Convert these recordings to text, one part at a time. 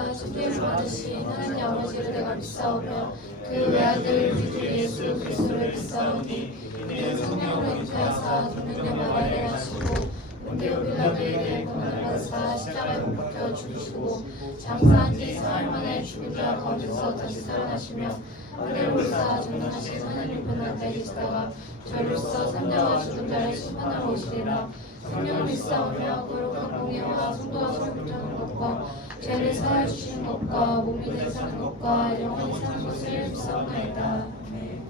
하나님과 존귀를 받으신 하나님 아버지를 내가 믿사오며 그 외아들 우리 주 예수 그리스도를 믿사오니 이는 성령으로 잉태하사 동정녀 마리아를 하시고 본디오 빌라도에 대해 고난을 받으사 십자가에 못 박혀 죽으시고 장사한 지 사흘 만에 죽은 자 가운데서 다시 살아나시며 하늘을 오르사 전능하신 하나님 보좌에 계시다가 저희로서 산자와 죽은 자를 심판하러 오시리라. 성령을 믿사오며 거룩한 공예와 성도와 성불하는 것과 죄를 사하여 주시는 것과 몸이 된 사는 것과 영원히 사는 것을 믿사옵나이다. 아멘.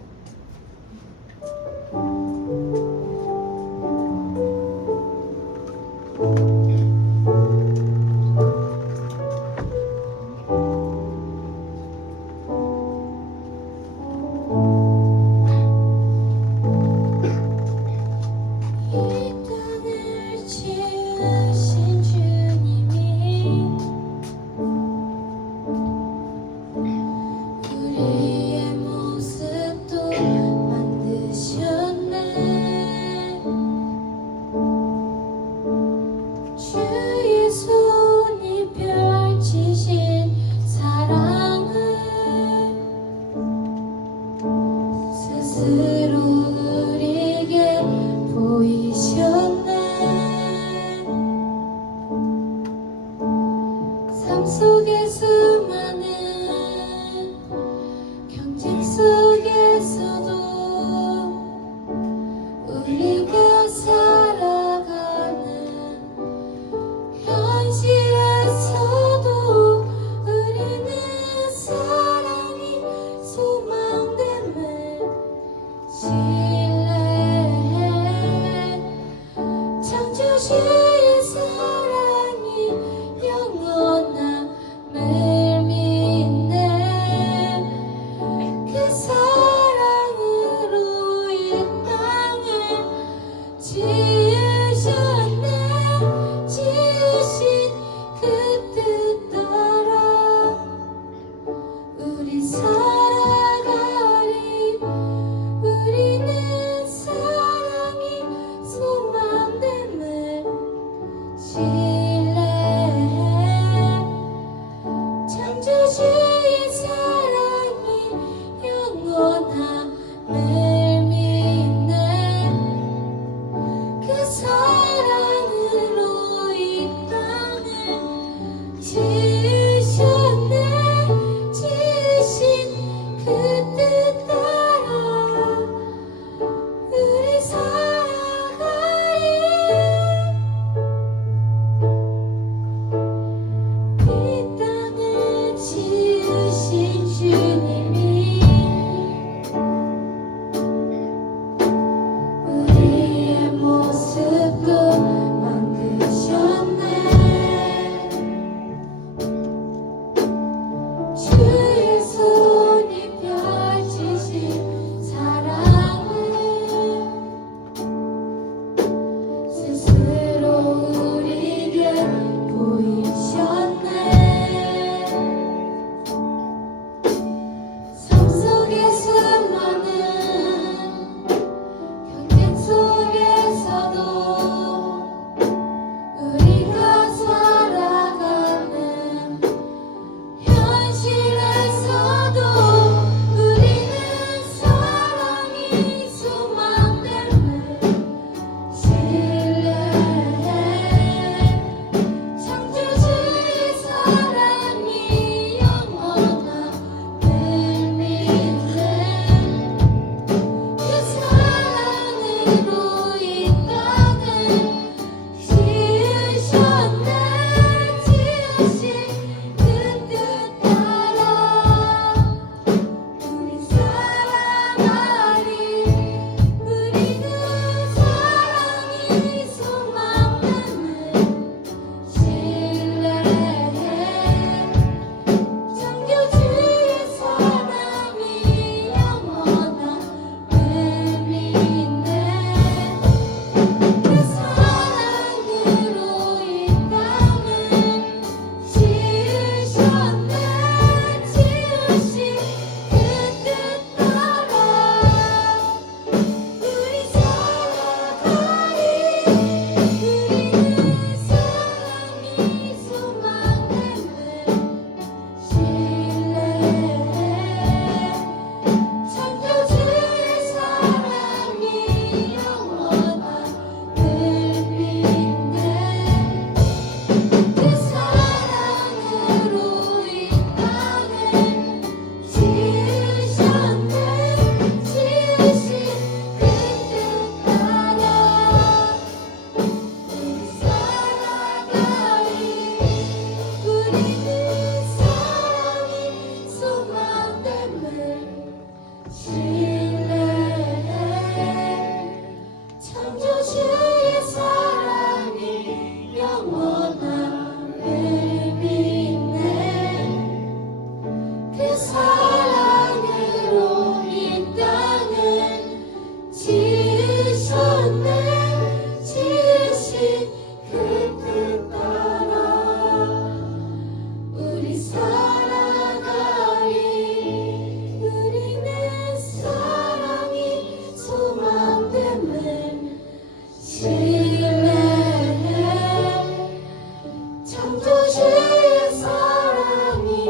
창조주의 사랑이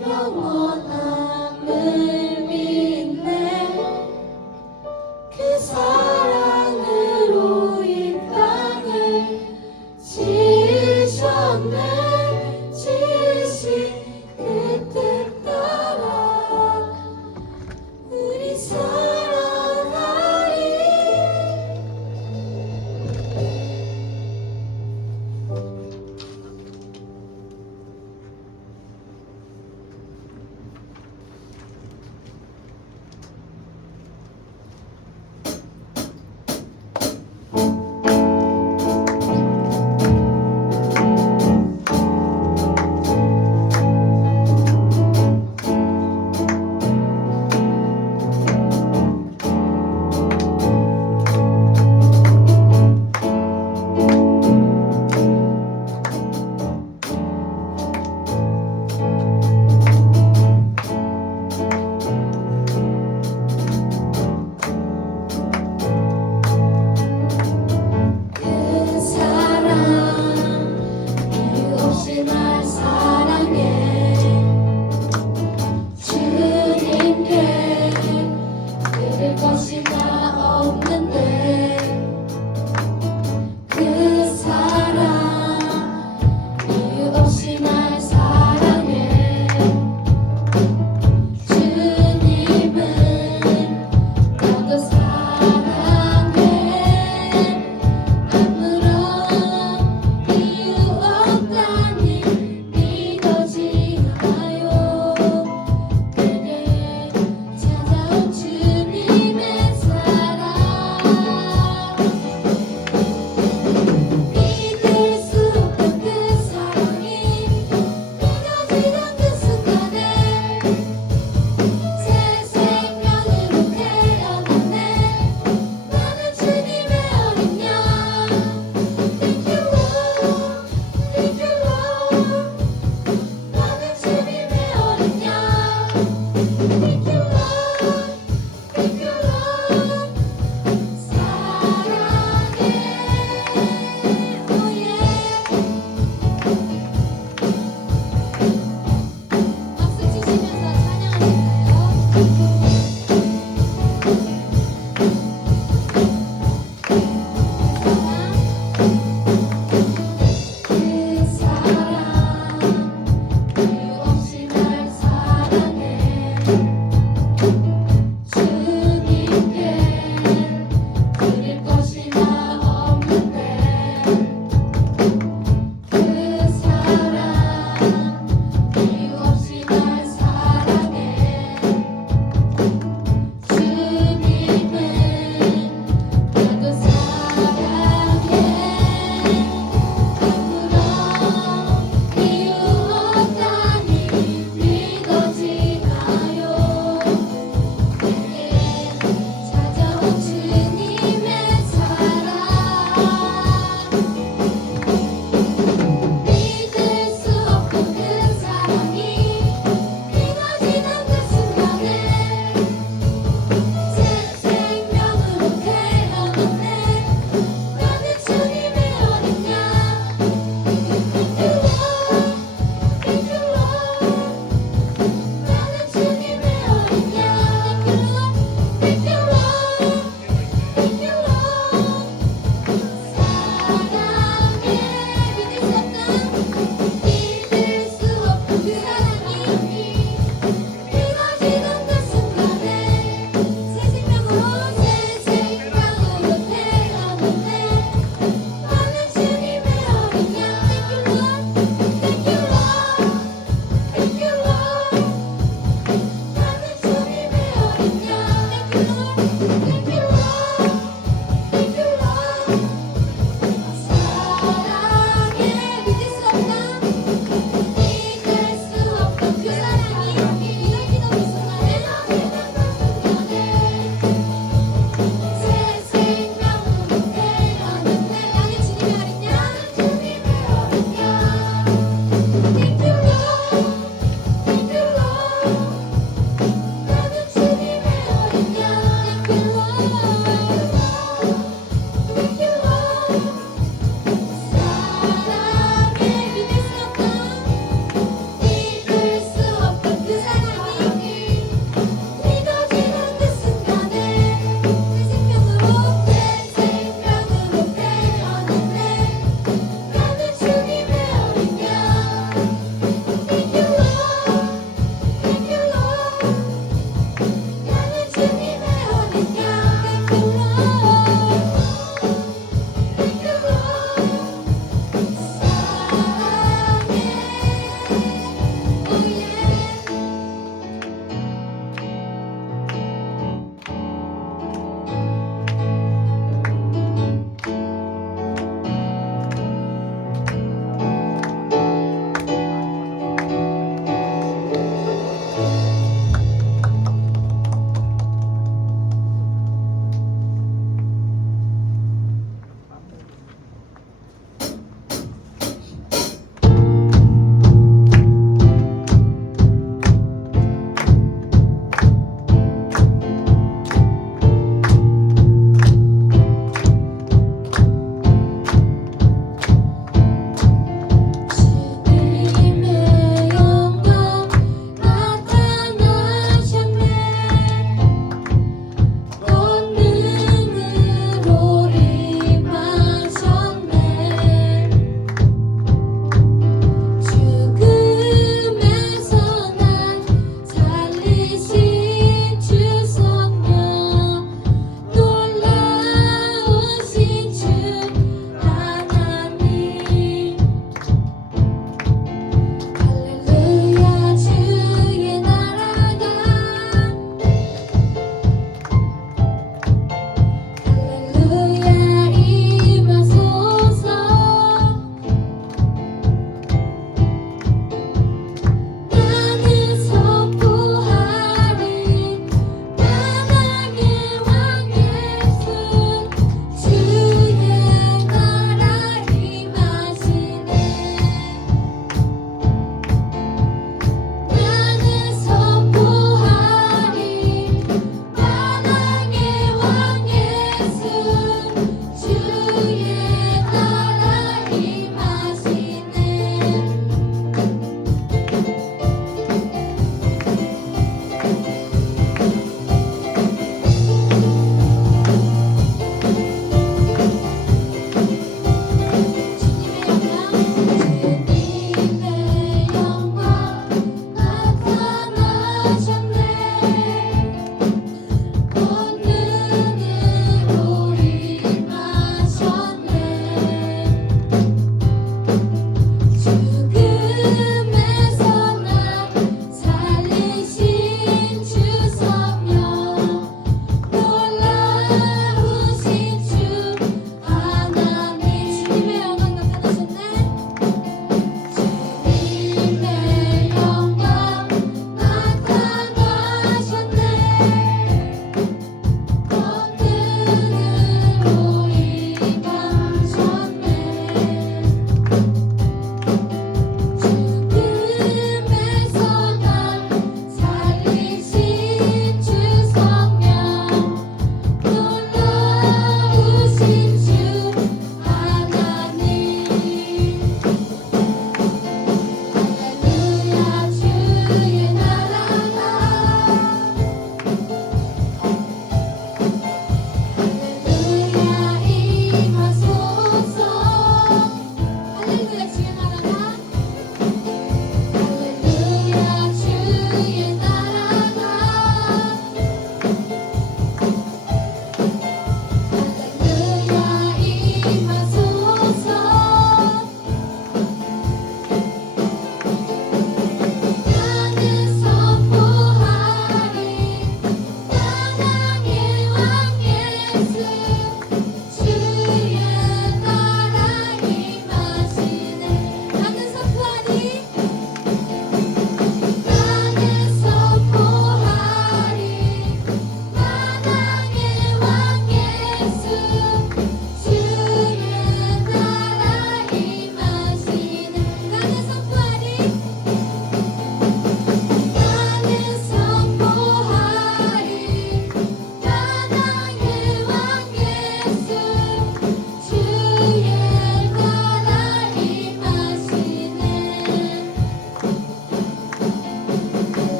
영원함을 믿네. 그 사랑으로 이 땅을 지으셨네. 지으신 그 뜻 따라 우리 살아가리.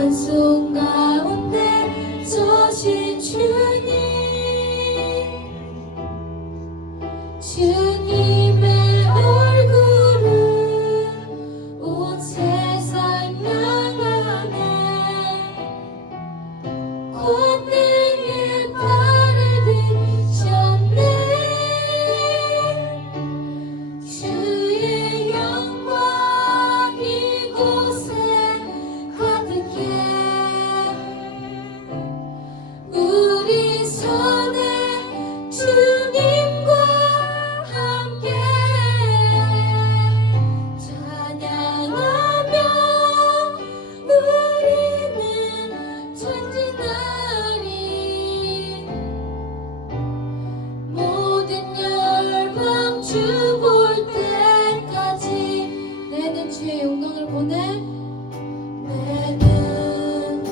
찬송 가운데 서신 주님, 주님의 얼굴은 온 세상 향하네. 권능의 발을 드셨네. 주의 영광 이곳에 가득해. 우리 손에 주님과 함께 찬양하며 우리는 전진하리. 모든 열방 주 볼 때까지 내는 주의 영광을 보내. 내는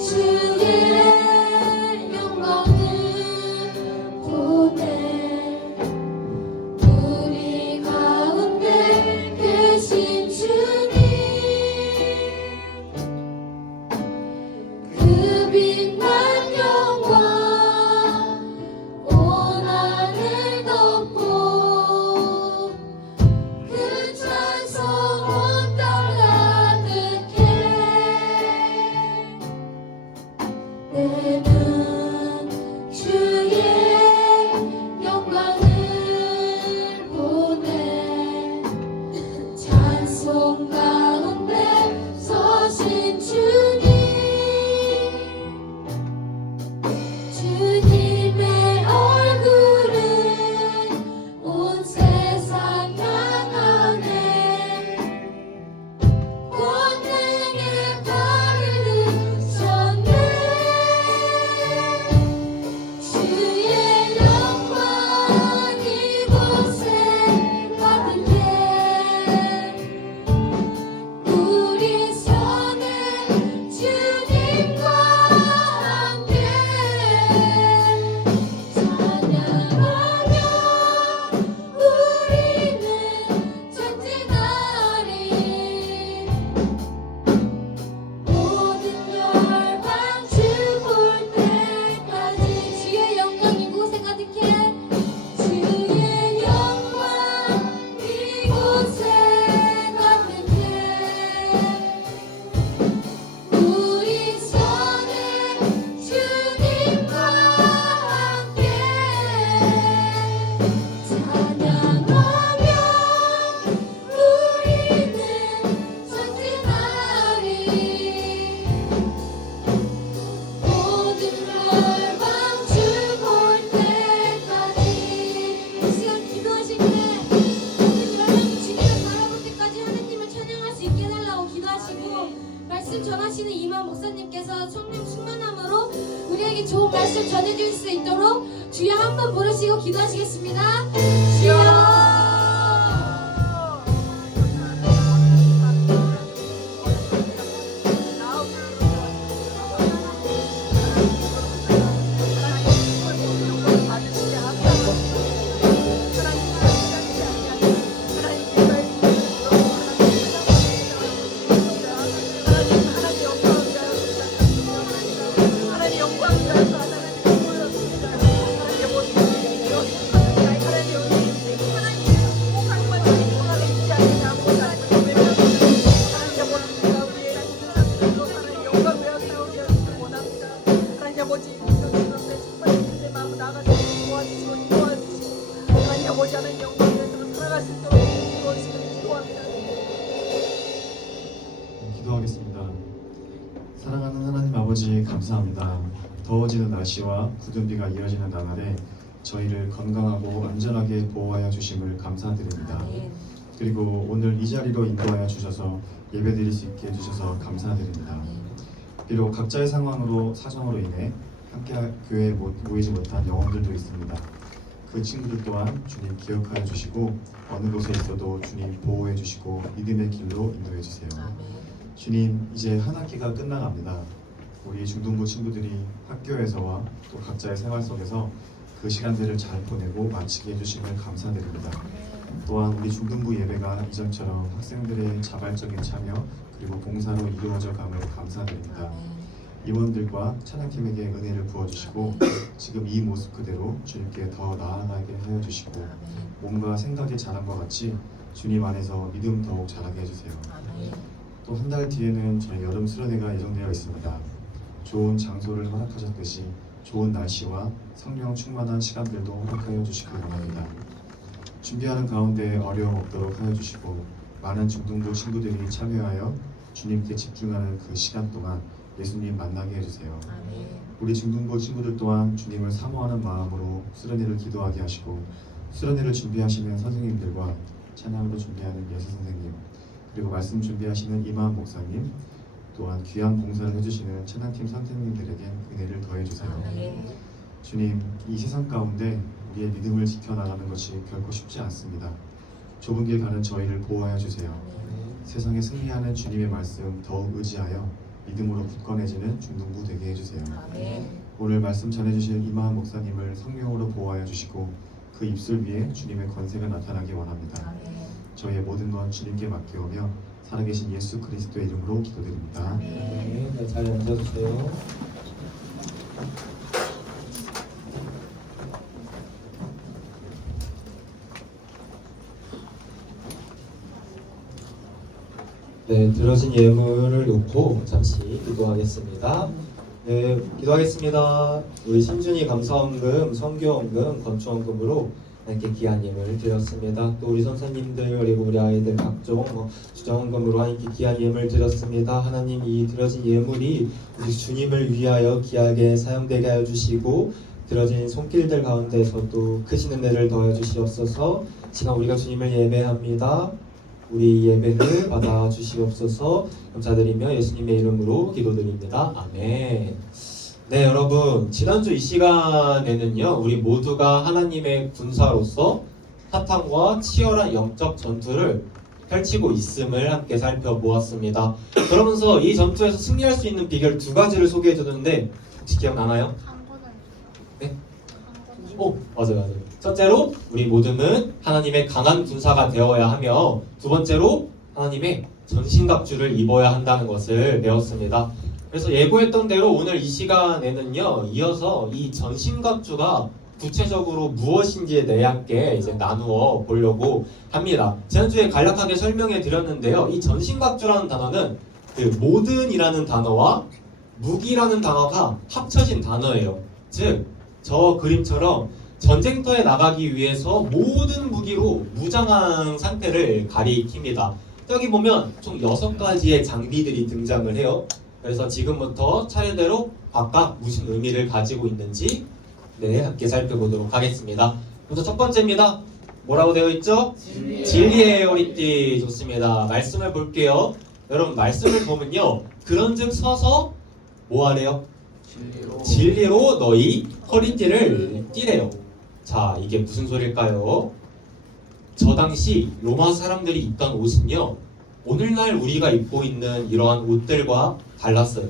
주의 영광을 보내. 우리 가운데 계신 주님, 그 빛난 영광 온 하늘 덮고 그 찬송 온 땅 가득해. 내는 주의 영광을 보내. 찬송 가운데 서신 주님, 주님의 얼굴은 온 세상 향하네. 권능의 발을 드셨네. 주의 영광 이곳에 가득해. 우리 손에 주님과 함께 찬양하며 우리는 전진하리. 모든 열방 주 볼 때까지 주의 영광 이곳에 가득해. 주의 영광 이곳에 가득해. 우리 손에 주님과 함께 찬양하며 우리는 전진하리. 모든 열방 주 볼 때까지. 이 시간 기도하실 때 모든 열방이 주님을 바라볼 때까지 하나님을 찬양할 수 있게 해달라고 기도하시고, 말씀 전하시는 이만 목사님께서 성령 충만함으로 우리에게 좋은 말씀 전해줄 수 있도록 주여 한번 부르시고 기도하시겠습니다. 주여. 기도하겠습니다. 사랑하는 하나님 아버지, 감사합니다. 더워지는 날씨와 굳은 비가 이어지는 나날에 저희를 건강하고 안전하게 보호하여 주심을 감사드립니다. 그리고 오늘 이 자리로 인도하여 주셔서 예배드릴 수 있게 해주셔서 감사드립니다. 비록 각자의 상황으로 사정으로 인해 함께 교회에 모이지 못한 영혼들도 있습니다. 그 친구들 또한 주님 기억하여 주시고 어느 곳에 있어도 주님 보호해 주시고 믿음의 길로 인도해 주세요. 주님, 이제 한 학기가 끝나갑니다. 우리 중등부 친구들이 학교에서와 또 각자의 생활 속에서 그 시간들을 잘 보내고 마치게 해주심을 감사드립니다. 또한 우리 중등부 예배가 이전처럼 학생들의 자발적인 참여 그리고 봉사로 이루어져 감을 감사드립니다. 임원들과 찬양팀에게 은혜를 부어주시고 지금 이 모습 그대로 주님께 더 나아가게 하여 주시고 몸과 생각이 자란과 같이 주님 안에서 믿음 더욱 자라게 해주세요. 또 한 달 뒤에는 저희 여름 수련회가 예정되어 있습니다. 좋은 장소를 허락하셨듯이 좋은 날씨와 성령 충만한 시간들도 허락하여 주시기 원합니다. 준비하는 가운데 어려움 없도록 하여 주시고 많은 중등부 친구들이 참여하여 주님께 집중하는 그 시간 동안 예수님 만나게 해주세요. 우리 중등부 친구들 또한 주님을 사모하는 마음으로 수련회를 기도하게 하시고 수련회를 준비하시는 선생님들과 찬양으로 준비하는 예수 선생님 그리고 말씀 준비하시는 이마음 목사님 또한 귀한 봉사를 해주시는 찬양팀 선생님들에게 은혜를 더해주세요. 주님, 이 세상 가운데 우리의 믿음을 지켜나가는 것이 결코 쉽지 않습니다. 좁은 길 가는 저희를 보호하여 주세요. 세상에 승리하는 주님의 말씀 더욱 의지하여 믿음으로 굳건해지는 중등부 되게 해주세요. 오늘 말씀 전해주실 이마음 목사님을 성령으로 보호하여 주시고 그 입술 위에 주님의 권세가 나타나기 원합니다. 저희의 모든 건 주님께 맡겨오며 살아계신 예수 그리스도의 이름으로 기도드립니다. 네, 잘 앉아주세요. 네, 들어진 예물을 놓고 잠시 기도하겠습니다. 네, 기도하겠습니다. 우리 신준이 감사원금, 선교원금, 건축원금으로 이렇게 귀한 예물을 드렸습니다. 또 우리 선생님들 그리고 우리 아이들 각종 주정원금으로 이렇게 귀한 예물 드렸습니다. 하나님 이 드려진 예물이 우리 주님을 위하여 귀하게 사용되게 하여 주시고 드려진 손길들 가운데서도 크신 은혜를 더해 주시옵소서. 지금 우리가 주님을 예배합니다. 우리 예배를 받아 주시옵소서. 감사드리며 예수님의 이름으로 기도드립니다. 아멘. 네, 여러분, 지난주 이 시간에는요 우리 모두가 하나님의 군사로서 사탄과 치열한 영적 전투를 펼치고 있음을 함께 살펴보았습니다. 그러면서 이 전투에서 승리할 수 있는 비결 두 가지를 소개해 주는데 혹시 기억나나요? 네? 맞아요. 첫째로 우리 모두는 하나님의 강한 군사가 되어야 하며 두 번째로 하나님의 전신갑주를 입어야 한다는 것을 배웠습니다. 그래서 예고했던 대로 오늘 이 시간에는요 이어서 이 전신갑주가 구체적으로 무엇인지에 대해 함께 이제 나누어 보려고 합니다. 지난주에 간략하게 설명해 드렸는데요, 이 전신갑주라는 단어는 그 모든이라는 단어와 무기라는 단어가 합쳐진 단어예요. 즉 저 그림처럼 전쟁터에 나가기 위해서 모든 무기로 무장한 상태를 가리킵니다. 여기 보면 총 6가지의 장비들이 등장을 해요. 그래서 지금부터 차례대로 각각 무슨 의미를 가지고 있는지 함께 살펴보도록 하겠습니다. 먼저 첫 번째입니다. 뭐라고 되어 있죠? 진리의 허리띠. 좋습니다. 말씀을 볼게요. 여러분 말씀을 보면요, 그런즉 서서 뭐 하래요? 진리로 너희 허리띠를 띠래요. 자, 이게 무슨 소릴까요? 저 당시 로마 사람들이 입던 옷은요 오늘날 우리가 입고 있는 이러한 옷들과 달랐어요.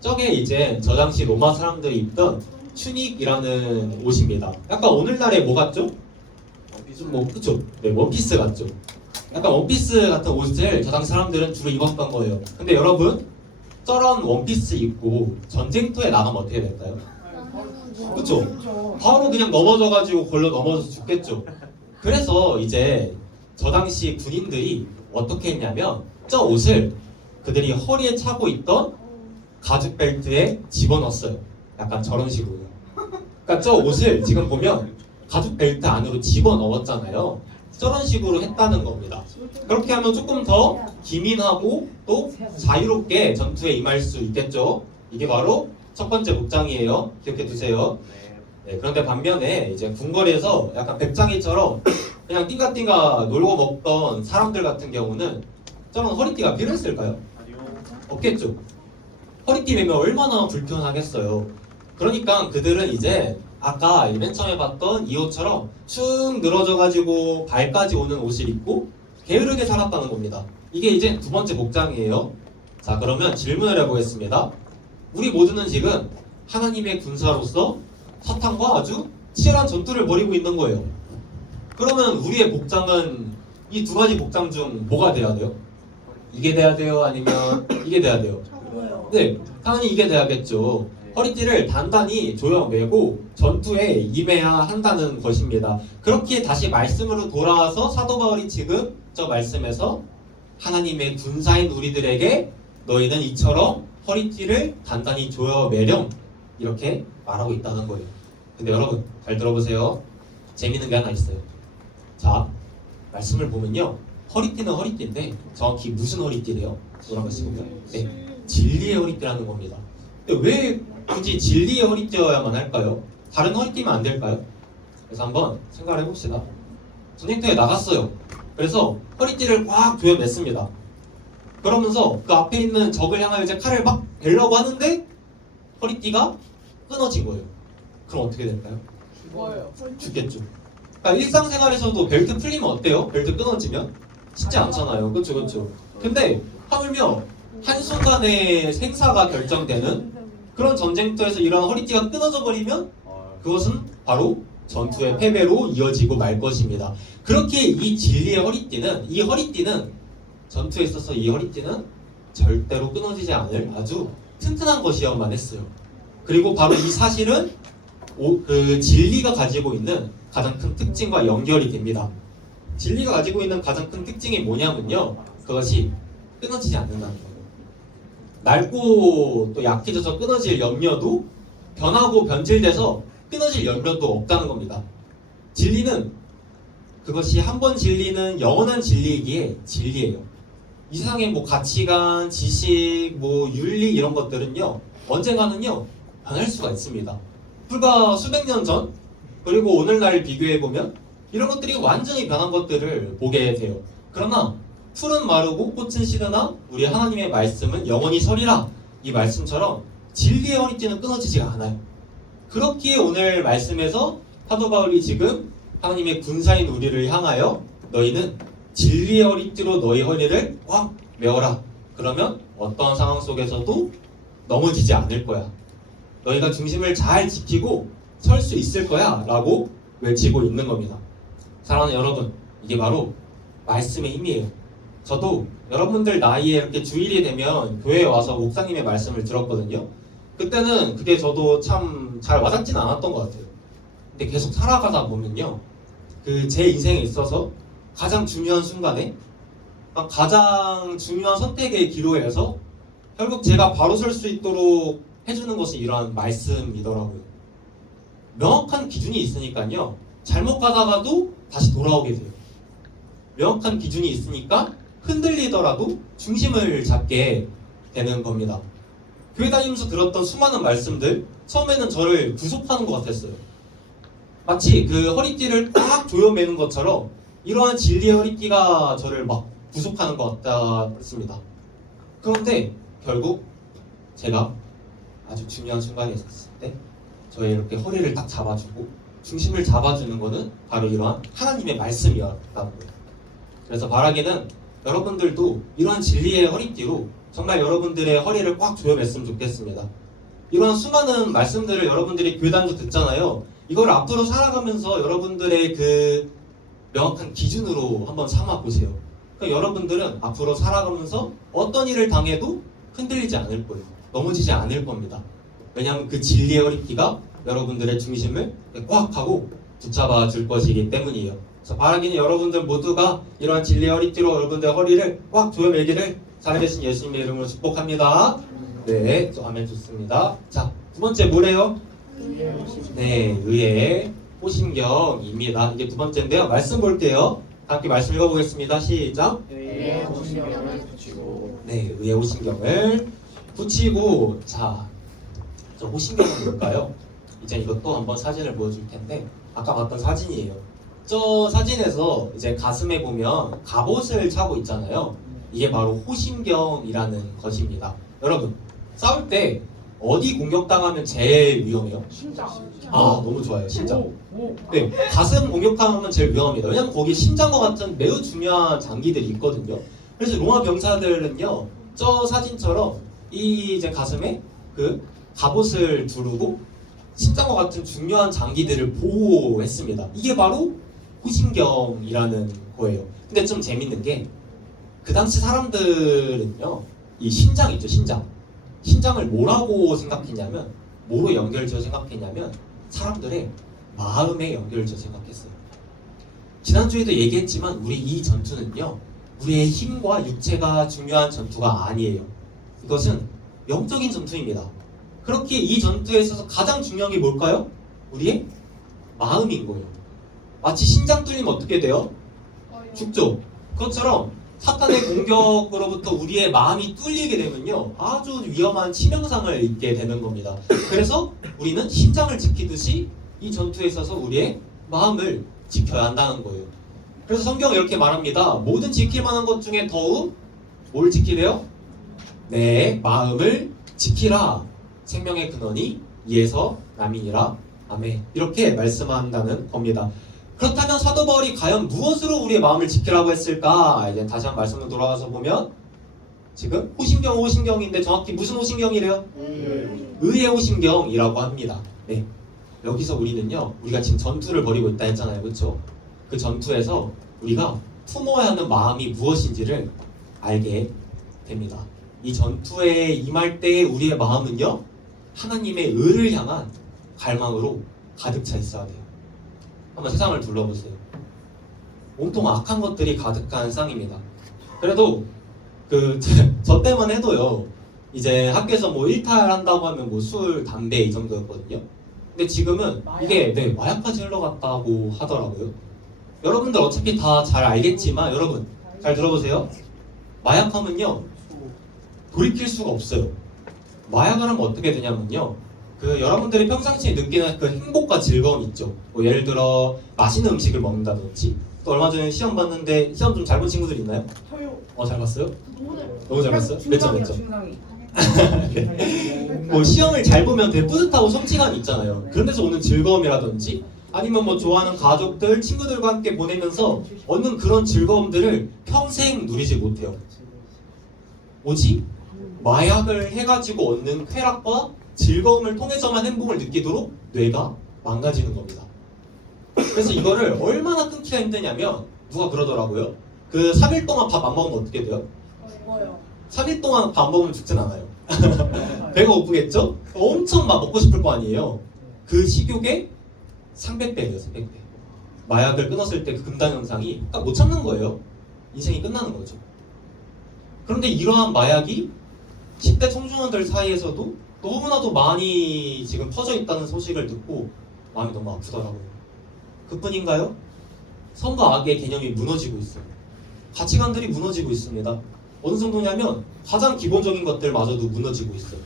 저게 이제 저 당시 로마 사람들이 입던 튜닉이라는 옷입니다. 약간 오늘날에 뭐 같죠? 그쵸? 네, 원피스 같죠? 약간 원피스 같은 옷을 저 당시 사람들은 주로 입었던 거예요. 근데 여러분, 저런 원피스 입고 전쟁터에 나가면 어떻게 될까요? 그쵸? 바로 그냥 넘어져가지고 걸려 넘어져서 죽겠죠. 그래서 이제 저 당시 군인들이 어떻게 했냐면 저 옷을 그들이 허리에 차고 있던 가죽 벨트에 집어넣었어요. 약간 저런 식으로요. 그러니까 저 옷을 지금 보면 가죽 벨트 안으로 집어넣었잖아요. 저런 식으로 했다는 겁니다. 그렇게 하면 조금 더 기민하고 또 자유롭게 전투에 임할 수 있겠죠. 이게 바로 첫 번째 복장이에요. 기억해 두세요. 네, 그런데 반면에 이제 궁궐에서 약간 백장이처럼 그냥 띵가띵가 놀고 먹던 사람들 같은 경우는 저런 허리띠가 필요했을까요? 없겠죠. 허리띠 매면 얼마나 불편하겠어요. 그러니까 그들은 이제 아까 맨 처음에 봤던 이 옷처럼 축 늘어져가지고 발까지 오는 옷을 입고 게으르게 살았다는 겁니다. 이게 이제 두 번째 복장이에요. 자, 그러면 질문을 해보겠습니다. 우리 모두는 지금 하나님의 군사로서 사탄과 아주 치열한 전투를 벌이고 있는 거예요. 그러면 우리의 복장은 이 두 가지 복장 중 뭐가 돼야 돼요? 이게 돼야 돼요? 아니면 이게 돼야 돼요? 네, 당연히 이게 돼야겠죠. 허리띠를 단단히 조여매고 전투에 임해야 한다는 것입니다. 그렇게 다시 말씀으로 돌아와서 사도 바울이 지금 저 말씀에서 하나님의 군사인 우리들에게 너희는 이처럼 허리띠를 단단히 조여매렴 이렇게 말하고 있다는 거예요. 근데 여러분 잘 들어보세요. 재밌는 게 하나 있어요. 자, 말씀을 보면요. 허리띠는 허리띠인데 정확히 무슨 허리띠래요? 돌아가시 볼까요? 네, 진리의 허리띠라는 겁니다. 근데 왜 굳이 진리의 허리띠여야만 할까요? 다른 허리띠면 안 될까요? 그래서 한번 생각을 해봅시다. 전쟁터에 나갔어요. 그래서 허리띠를 꽉 조여맸습니다. 그러면서 그 앞에 있는 적을 향하여 이제 칼을 막 베려고 하는데 허리띠가 끊어진 거예요. 그럼 어떻게 될까요? 죽겠죠. 그러니까 일상생활에서도 벨트 풀리면 어때요? 벨트 끊어지면? 쉽지 않잖아요. 그렇죠, 그렇죠. 근데 하물며 한순간에 생사가 결정되는 그런 전쟁터에서 이런 허리띠가 끊어져 버리면 그것은 바로 전투의 패배로 이어지고 말 것입니다. 그렇게 이 진리의 허리띠는, 이 허리띠는 전투에 있어서 이 허리띠는 절대로 끊어지지 않을 아주 튼튼한 것이어야만 했어요. 그리고 바로 이 사실은 그 진리가 가지고 있는 가장 큰 특징과 연결이 됩니다. 진리가 가지고 있는 가장 큰 특징이 뭐냐면요. 그것이 끊어지지 않는다는 거예요. 낡고 또 약해져서 끊어질 염려도 변하고 변질돼서 끊어질 염려도 없다는 겁니다. 진리는 그것이 한 번 진리는 영원한 진리이기에 진리예요. 이 세상의 뭐 가치관, 지식, 뭐 윤리 이런 것들은요 언젠가는요 변할 수가 있습니다. 불과 수백 년 전 그리고 오늘날 비교해 보면 이런 것들이 완전히 변한 것들을 보게 돼요. 그러나 풀은 마르고 꽃은 시드나 우리 하나님의 말씀은 영원히 서리라 이 말씀처럼 진리의 허리띠는 끊어지지가 않아요. 그렇기에 오늘 말씀에서 사도 바울이 지금 하나님의 군사인 우리를 향하여 너희는 진리의 허리띠로 너희 허리를 꽉 메어라. 그러면 어떤 상황 속에서도 넘어지지 않을 거야. 너희가 중심을 잘 지키고 설 수 있을 거야 라고 외치고 있는 겁니다. 사랑하는 여러분, 이게 바로 말씀의 힘이에요. 저도 여러분들 나이에 이렇게 주일이 되면 교회에 와서 목사님의 말씀을 들었거든요. 그때는 그게 저도 참 잘 와닿진 않았던 것 같아요. 근데 계속 살아가다 보면요, 그 제 인생에 있어서 가장 중요한 순간에 가장 중요한 선택의 기로에서 결국 제가 바로 설 수 있도록 해주는 것이 이러한 말씀이더라고요. 명확한 기준이 있으니까요, 잘못 가다가도 다시 돌아오게 돼요. 명확한 기준이 있으니까 흔들리더라도 중심을 잡게 되는 겁니다. 교회 다니면서 들었던 수많은 말씀들, 처음에는 저를 구속하는 것 같았어요. 마치 그 허리띠를 꽉 조여매는 것처럼 이러한 진리의 허리띠가 저를 막 구속하는 것 같았습니다. 그런데 결국 제가 아주 중요한 순간에 있었을 때 저의 이렇게 허리를 딱 잡아주고 중심을 잡아주는 것은 바로 이러한 하나님의 말씀이었다는 거예요. 그래서 바라기는 여러분들도 이러한 진리의 허리띠로 정말 여러분들의 허리를 꽉 조여맸으면 좋겠습니다. 이러한 수많은 말씀들을 여러분들이 교단도 듣잖아요. 이걸 앞으로 살아가면서 여러분들의 그 명확한 기준으로 한번 삼아 보세요. 그러니까 여러분들은 앞으로 살아가면서 어떤 일을 당해도 흔들리지 않을 거예요. 넘어지지 않을 겁니다. 왜냐하면 그 진리의 허리띠가 여러분들의 중심을 꽉 하고 붙잡아 줄 것이기 때문이에요. 그래서 바라기는 여러분들 모두가 이러한 진리의 허리띠로 여러분들의 허리를 꽉 조여매기를 살아계신 예수님의 이름으로 축복합니다. 네, 아멘. 좋습니다. 자, 두 번째 뭐래요? 네, 의의 호신경입니다. 이게 두 번째인데요. 말씀 볼게요. 함께 말씀 읽어보겠습니다. 시작. 의의 호신경을 붙이고. 네, 의의 호신경을 붙이고. 자, 저 호신경은 뭘까요? 이제 이것도 한번 사진을 보여줄 텐데, 아까 봤던 사진이에요. 저 사진에서 이제 가슴에 보면 갑옷을 차고 있잖아요. 이게 바로 호신경이라는 것입니다. 여러분, 싸울 때 어디 공격당하면 제일 위험해요? 심장. 아, 너무 좋아요. 심장. 네, 가슴 공격하면 제일 위험합니다. 왜냐면 거기에 심장과 같은 매우 중요한 장기들이 있거든요. 그래서 로마 병사들은요, 저 사진처럼 이 이제 가슴에 그 갑옷을 두르고 심장과 같은 중요한 장기들을 보호했습니다. 이게 바로 호신경이라는 거예요. 근데 좀 재밌는 게 그 당시 사람들은요, 이 신장 있죠, 신장. 신장을 뭐라고 생각했냐면, 뭐로 연결지어 생각했냐면, 사람들의 마음에 연결지어 생각했어요. 지난주에도 얘기했지만, 우리 이 전투는요, 우리의 힘과 육체가 중요한 전투가 아니에요. 이것은 영적인 전투입니다. 그렇게 이 전투에 있어서 가장 중요한 게 뭘까요? 우리의 마음인 거예요. 마치 신장 뚫리면 어떻게 돼요? 죽죠. 그것처럼 사탄의 공격으로부터 우리의 마음이 뚫리게 되면요, 아주 위험한 치명상을 입게 되는 겁니다. 그래서 우리는 신장을 지키듯이 이 전투에 있어서 우리의 마음을 지켜야 한다는 거예요. 그래서 성경은 이렇게 말합니다. 모든 지킬 만한 것 중에 더욱 뭘 지키래요? 내 마음을 지키라. 생명의 근원이 이에서 남이니라. 아멘. 이렇게 말씀한다는 겁니다. 그렇다면 사도 바울이 과연 무엇으로 우리의 마음을 지키라고 했을까? 이제 다시 한 말씀으로 돌아와서 보면 지금 호심경인데 정확히 무슨 호심경이래요? 의의 호심경이라고 합니다. 네. 여기서 우리는요, 우리가 지금 전투를 벌이고 있다 했잖아요. 그렇죠? 그 전투에서 우리가 품어야 하는 마음이 무엇인지를 알게 됩니다. 이 전투에 임할 때 우리의 마음은요, 하나님의 의를 향한 갈망으로 가득 차 있어야 돼요. 한번 세상을 둘러보세요. 온통 악한 것들이 가득한 세상입니다. 그래도 저 때만 해도요, 이제 학교에서 뭐 일탈한다고 하면 뭐 술, 담배 이 정도였거든요. 근데 지금은 이게 마약까지 흘러갔다고 하더라고요. 여러분들 어차피 다 잘 알겠지만, 여러분 잘 들어보세요. 마약하면요, 돌이킬 수가 없어요. 마약을 하면 어떻게 되냐면요, 여러분들이 평상시에 느끼는 그 행복과 즐거움 있죠. 뭐 예를 들어 맛있는 음식을 먹는다든지, 또 얼마 전에 시험 봤는데 시험 좀 잘 본 친구들 있나요? 저요. 잘 봤어요? 너무 잘 봤어요? 몇 점, 몇 점? 중상이. 뭐 시험을 잘 보면 되게 뿌듯하고 성취감이 있잖아요. 그런 데서 오는 즐거움이라든지, 아니면 뭐 좋아하는 가족들, 친구들과 함께 보내면서 얻는 그런 즐거움들을 평생 누리지 못해요. 오직 마약을 해가지고 얻는 쾌락과 즐거움을 통해서만 행복을 느끼도록 뇌가 망가지는 겁니다. 그래서 이거를 얼마나 끊기가 힘드냐면, 누가 그러더라고요. 3일 동안 밥 안 먹으면 어떻게 돼요? 뭐요? 3일 동안 밥 먹으면 죽진 않아요. 배가 고프겠죠? 엄청 막 먹고 싶을 거 아니에요. 그 식욕의 300배예요, 300배. 마약을 끊었을 때 그 금단 현상이 딱 못 참는 거예요. 인생이 끝나는 거죠. 그런데 이러한 마약이 10대 청소년들 사이에서도 너무나도 많이 지금 퍼져 있다는 소식을 듣고 마음이 너무 아프더라고요. 그뿐인가요? 선과 악의 개념이 무너지고 있어요. 가치관들이 무너지고 있습니다. 어느 정도냐면 가장 기본적인 것들마저도 무너지고 있어요.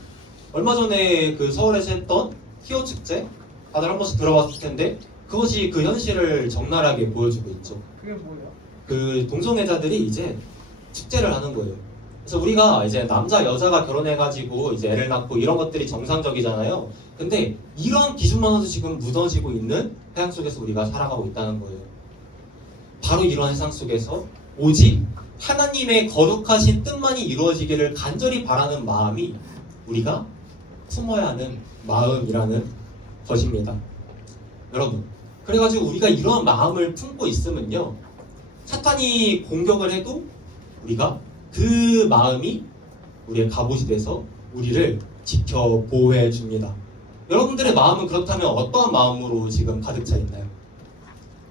얼마 전에 서울에서 했던 히어 축제, 다들 한 번씩 들어봤을 텐데, 그것이 그 현실을 적나라하게 보여주고 있죠. 그게 뭐예요? 동성애자들이 이제 축제를 하는 거예요. 그래서 우리가 이제 남자 여자가 결혼해가지고 이제 애를 낳고 이런 것들이 정상적이잖아요. 근데 이런 기준만으로도 지금 무너지고 있는 세상 속에서 우리가 살아가고 있다는 거예요. 바로 이런 세상 속에서 오직 하나님의 거룩하신 뜻만이 이루어지기를 간절히 바라는 마음이 우리가 품어야 하는 마음이라는 것입니다. 여러분, 그래가지고 우리가 이런 마음을 품고 있으면요, 사탄이 공격을 해도 우리가 그 마음이 우리의 갑옷이 돼서 우리를 지켜 보호해 줍니다. 여러분들의 마음은 그렇다면 어떠한 마음으로 지금 가득 차 있나요?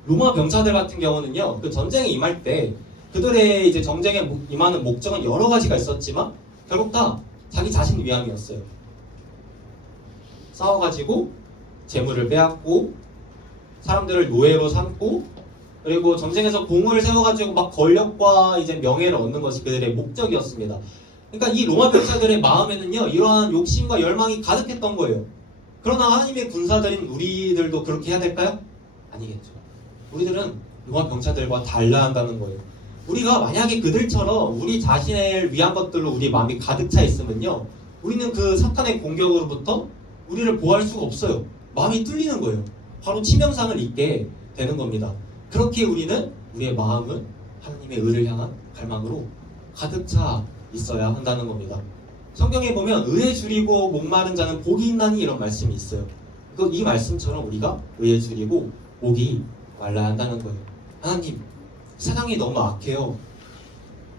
로마 병사들 같은 경우는요, 전쟁에 임할 때 그들의 이제 전쟁에 임하는 목적은 여러 가지가 있었지만 결국 다 자기 자신 위함이었어요. 싸워가지고 재물을 빼앗고 사람들을 노예로 삼고, 그리고 전쟁에서 공을 세워가지고 막 권력과 이제 명예를 얻는 것이 그들의 목적이었습니다. 그러니까 이 로마 병사들의 마음에는요, 이러한 욕심과 열망이 가득했던 거예요. 그러나 하나님의 군사들인 우리들도 그렇게 해야 될까요? 아니겠죠. 우리들은 로마 병사들과 달라야 한다는 거예요. 우리가 만약에 그들처럼 우리 자신을 위한 것들로 우리 마음이 가득 차 있으면요, 우리는 그 사탄의 공격으로부터 우리를 보호할 수가 없어요. 마음이 뚫리는 거예요. 바로 치명상을 입게 되는 겁니다. 그렇게 우리는 우리의 마음은 하나님의 의를 향한 갈망으로 가득 차 있어야 한다는 겁니다. 성경에 보면 의에 줄이고 목마른 자는 복이 있나니 이런 말씀이 있어요. 이 말씀처럼 우리가 의에 줄이고 목이 말라야 한다는 거예요. 하나님, 세상이 너무 악해요.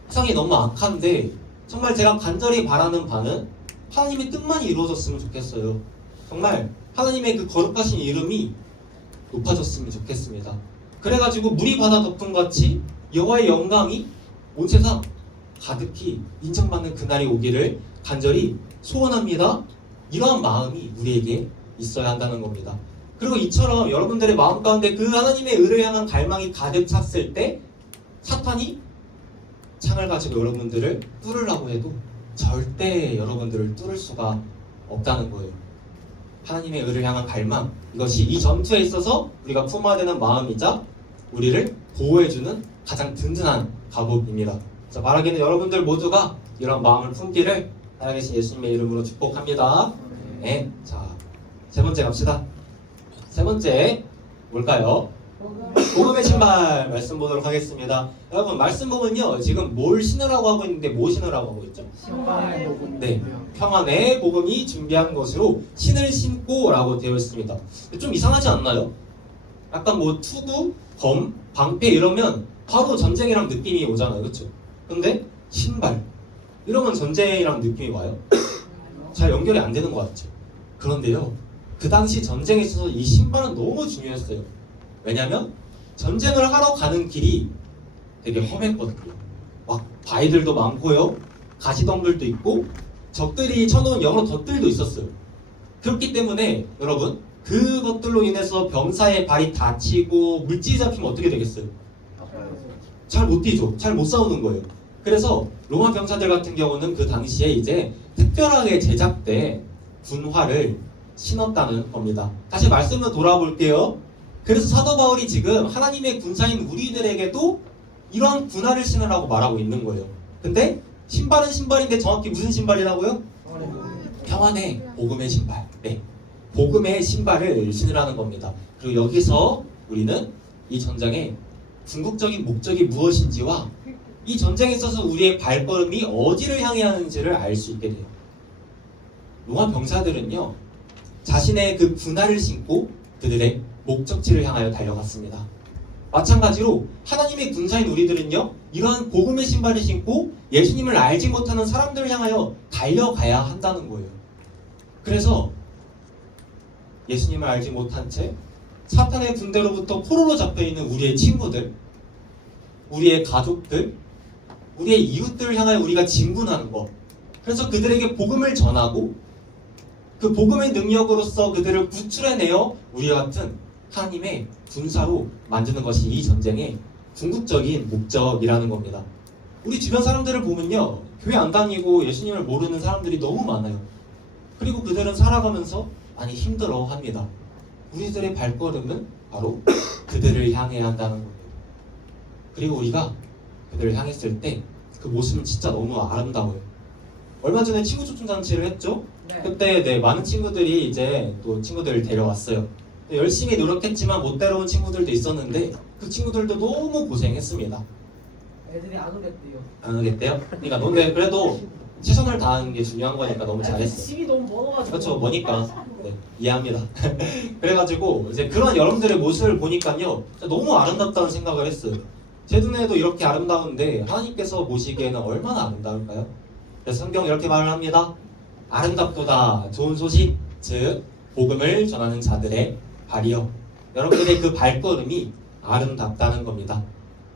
세상이 너무 악한데 정말 제가 간절히 바라는 바는 하나님의 뜻만 이루어졌으면 좋겠어요. 정말 하나님의 그 거룩하신 이름이 높아졌으면 좋겠습니다. 그래가지고 물이 바다 덮음 같이 여호와의 영광이 온 세상 가득히 인정받는 그날이 오기를 간절히 소원합니다. 이러한 마음이 우리에게 있어야 한다는 겁니다. 그리고 이처럼 여러분들의 마음 가운데 그 하나님의 의를 향한 갈망이 가득 찼을 때 사탄이 창을 가지고 여러분들을 뚫으려고 해도 절대 여러분들을 뚫을 수가 없다는 거예요. 하나님의 의를 향한 갈망, 이것이 이 전투에 있어서 우리가 품어야 되는 마음이자 우리를 보호해주는 가장 든든한 갑옷입니다. 자, 말하기는 여러분들 모두가 이런 마음을 품기를 살아계신 예수님의 이름으로 축복합니다. 네, 자, 세 번째 갑시다. 세 번째 뭘까요? 복음의 신발 말씀 보도록 하겠습니다. 여러분 말씀 보면요 지금 뭘 신으라고 하고 있는데 뭐 신으라고 하고 있죠? 네, 평안의 복음이 준비한 것으로 신을 신고 라고 되어 있습니다. 좀 이상하지 않나요? 약간 뭐 투구, 검, 방패 이러면 바로 전쟁이랑 느낌이 오잖아요, 그렇죠? 근데 신발 이러면 전쟁이랑 느낌이 와요? 잘 연결이 안 되는 것 같죠? 그런데요 그 당시 전쟁에 있어서 이 신발은 너무 중요했어요. 왜냐면 전쟁을 하러 가는 길이 되게 험했거든요. 막 바위들도 많고요, 가시덤불도 있고 적들이 쳐놓은 여러 덫들도 있었어요. 그렇기 때문에 여러분 그것들로 인해서 병사의 발이 다치고 물질이 잡히면 어떻게 되겠어요? 잘 못 뛰죠. 잘 못 싸우는 거예요. 그래서 로마 병사들 같은 경우는 그 당시에 이제 특별하게 제작된 군화를 신었다는 겁니다. 다시 말씀을 돌아볼게요. 그래서 사도 바울이 지금 하나님의 군사인 우리들에게도 이런 군화를 신으라고 말하고 있는 거예요. 근데 신발은 신발인데 정확히 무슨 신발이라고요? 평안의 복음의 신발. 네, 복음의 신발을 신으라는 겁니다. 그리고 여기서 우리는 이 전쟁의 궁극적인 목적이 무엇인지와 이 전쟁에 있어서 우리의 발걸음이 어디를 향해 하는지를 알 수 있게 돼요. 로마 병사들은요 자신의 그 군화를 신고 그들의 목적지를 향하여 달려갔습니다. 마찬가지로 하나님의 군사인 우리들은요 이러한 복음의 신발을 신고 예수님을 알지 못하는 사람들을 향하여 달려가야 한다는 거예요. 그래서 예수님을 알지 못한 채 사탄의 군대로부터 포로로 잡혀있는 우리의 친구들, 우리의 가족들, 우리의 이웃들을 향하여 우리가 진군하는 것, 그래서 그들에게 복음을 전하고 그 복음의 능력으로서 그들을 구출해내어 우리와 같은 하나님의 군사로 만드는 것이 이 전쟁의 궁극적인 목적이라는 겁니다. 우리 주변 사람들을 보면요 교회 안 다니고 예수님을 모르는 사람들이 너무 많아요. 그리고 그들은 살아가면서 많이 힘들어합니다. 우리들의 발걸음은 바로 그들을 향해야 한다는 겁니다. 그리고 우리가 그들을 향했을 때 그 모습은 진짜 너무 아름다워요. 얼마 전에 친구 초청 잔치를 했죠. 그때 많은 친구들이 이제 또 친구들을 데려왔어요. 열심히 노력했지만 못 데려온 친구들도 있었는데 그 친구들도 너무 고생했습니다. 애들이 안 오겠대요. 안 오겠대요? 그러니까 근데 그래도 최선을 다하는 게 중요한 거니까 너무 잘했어. 집이 너무 멀어가지고. 그렇죠, 뭐니까. 네, 이해합니다. 그래가지고 이제 그런 여러분들의 모습을 보니까요 너무 아름답다는 생각을 했어요. 제 눈에도 이렇게 아름다운데 하나님께서 보시기에는 얼마나 아름다울까요? 그래서 성경은 이렇게 말을 합니다. 아름답도다 좋은 소식, 즉 복음을 전하는 자들의 발이요. 여러분들의 그 발걸음이 아름답다는 겁니다.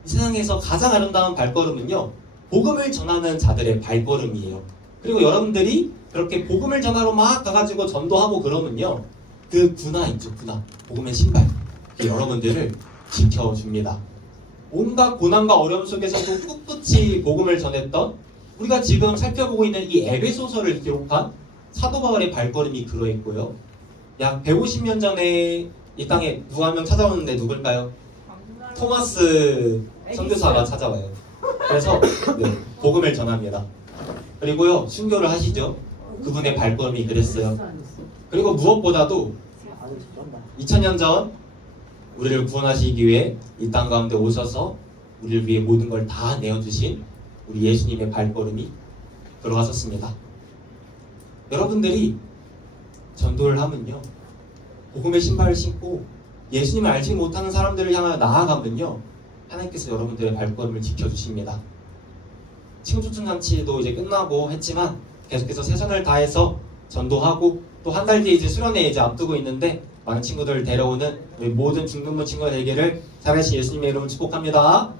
이 세상에서 가장 아름다운 발걸음은요 복음을 전하는 자들의 발걸음이에요. 그리고 여러분들이 그렇게 복음을 전하러 막 가가지고 전도하고 그러면요 그 군화 있죠, 군화, 복음의 신발, 그게 여러분들을 지켜줍니다. 온갖 고난과 어려움 속에서도 꿋꿋이 복음을 전했던, 우리가 지금 살펴보고 있는 이 에베소서를 기록한 사도 바울의 발걸음이 그러했고요. 약 150년 전에 이 땅에 누가 한 명 찾아오는데 누굴까요? 토마스 선교사가 찾아와요. 그래서 네, 복음을 전합니다. 그리고요 순교를 하시죠. 그분의 발걸음이 그랬어요. 그리고 무엇보다도 2000년 전 우리를 구원하시기 위해 이 땅 가운데 오셔서 우리를 위해 모든 걸 다 내어주신 우리 예수님의 발걸음이 들어갔었습니다. 여러분들이 전도를 하면요 복음의 신발을 신고 예수님을 알지 못하는 사람들을 향하여 나아가면요 하나님께서 여러분들의 발걸음을 지켜주십니다. 친구 초청 잔치도 이제 끝나고 했지만 계속해서 최선을 다해서 전도하고 또 한 달 뒤에 이제 수련회 이제 앞두고 있는데 많은 친구들 데려오는 우리 모든 중등부 친구가 되기를 살아계신 예수님의 이름으로 축복합니다.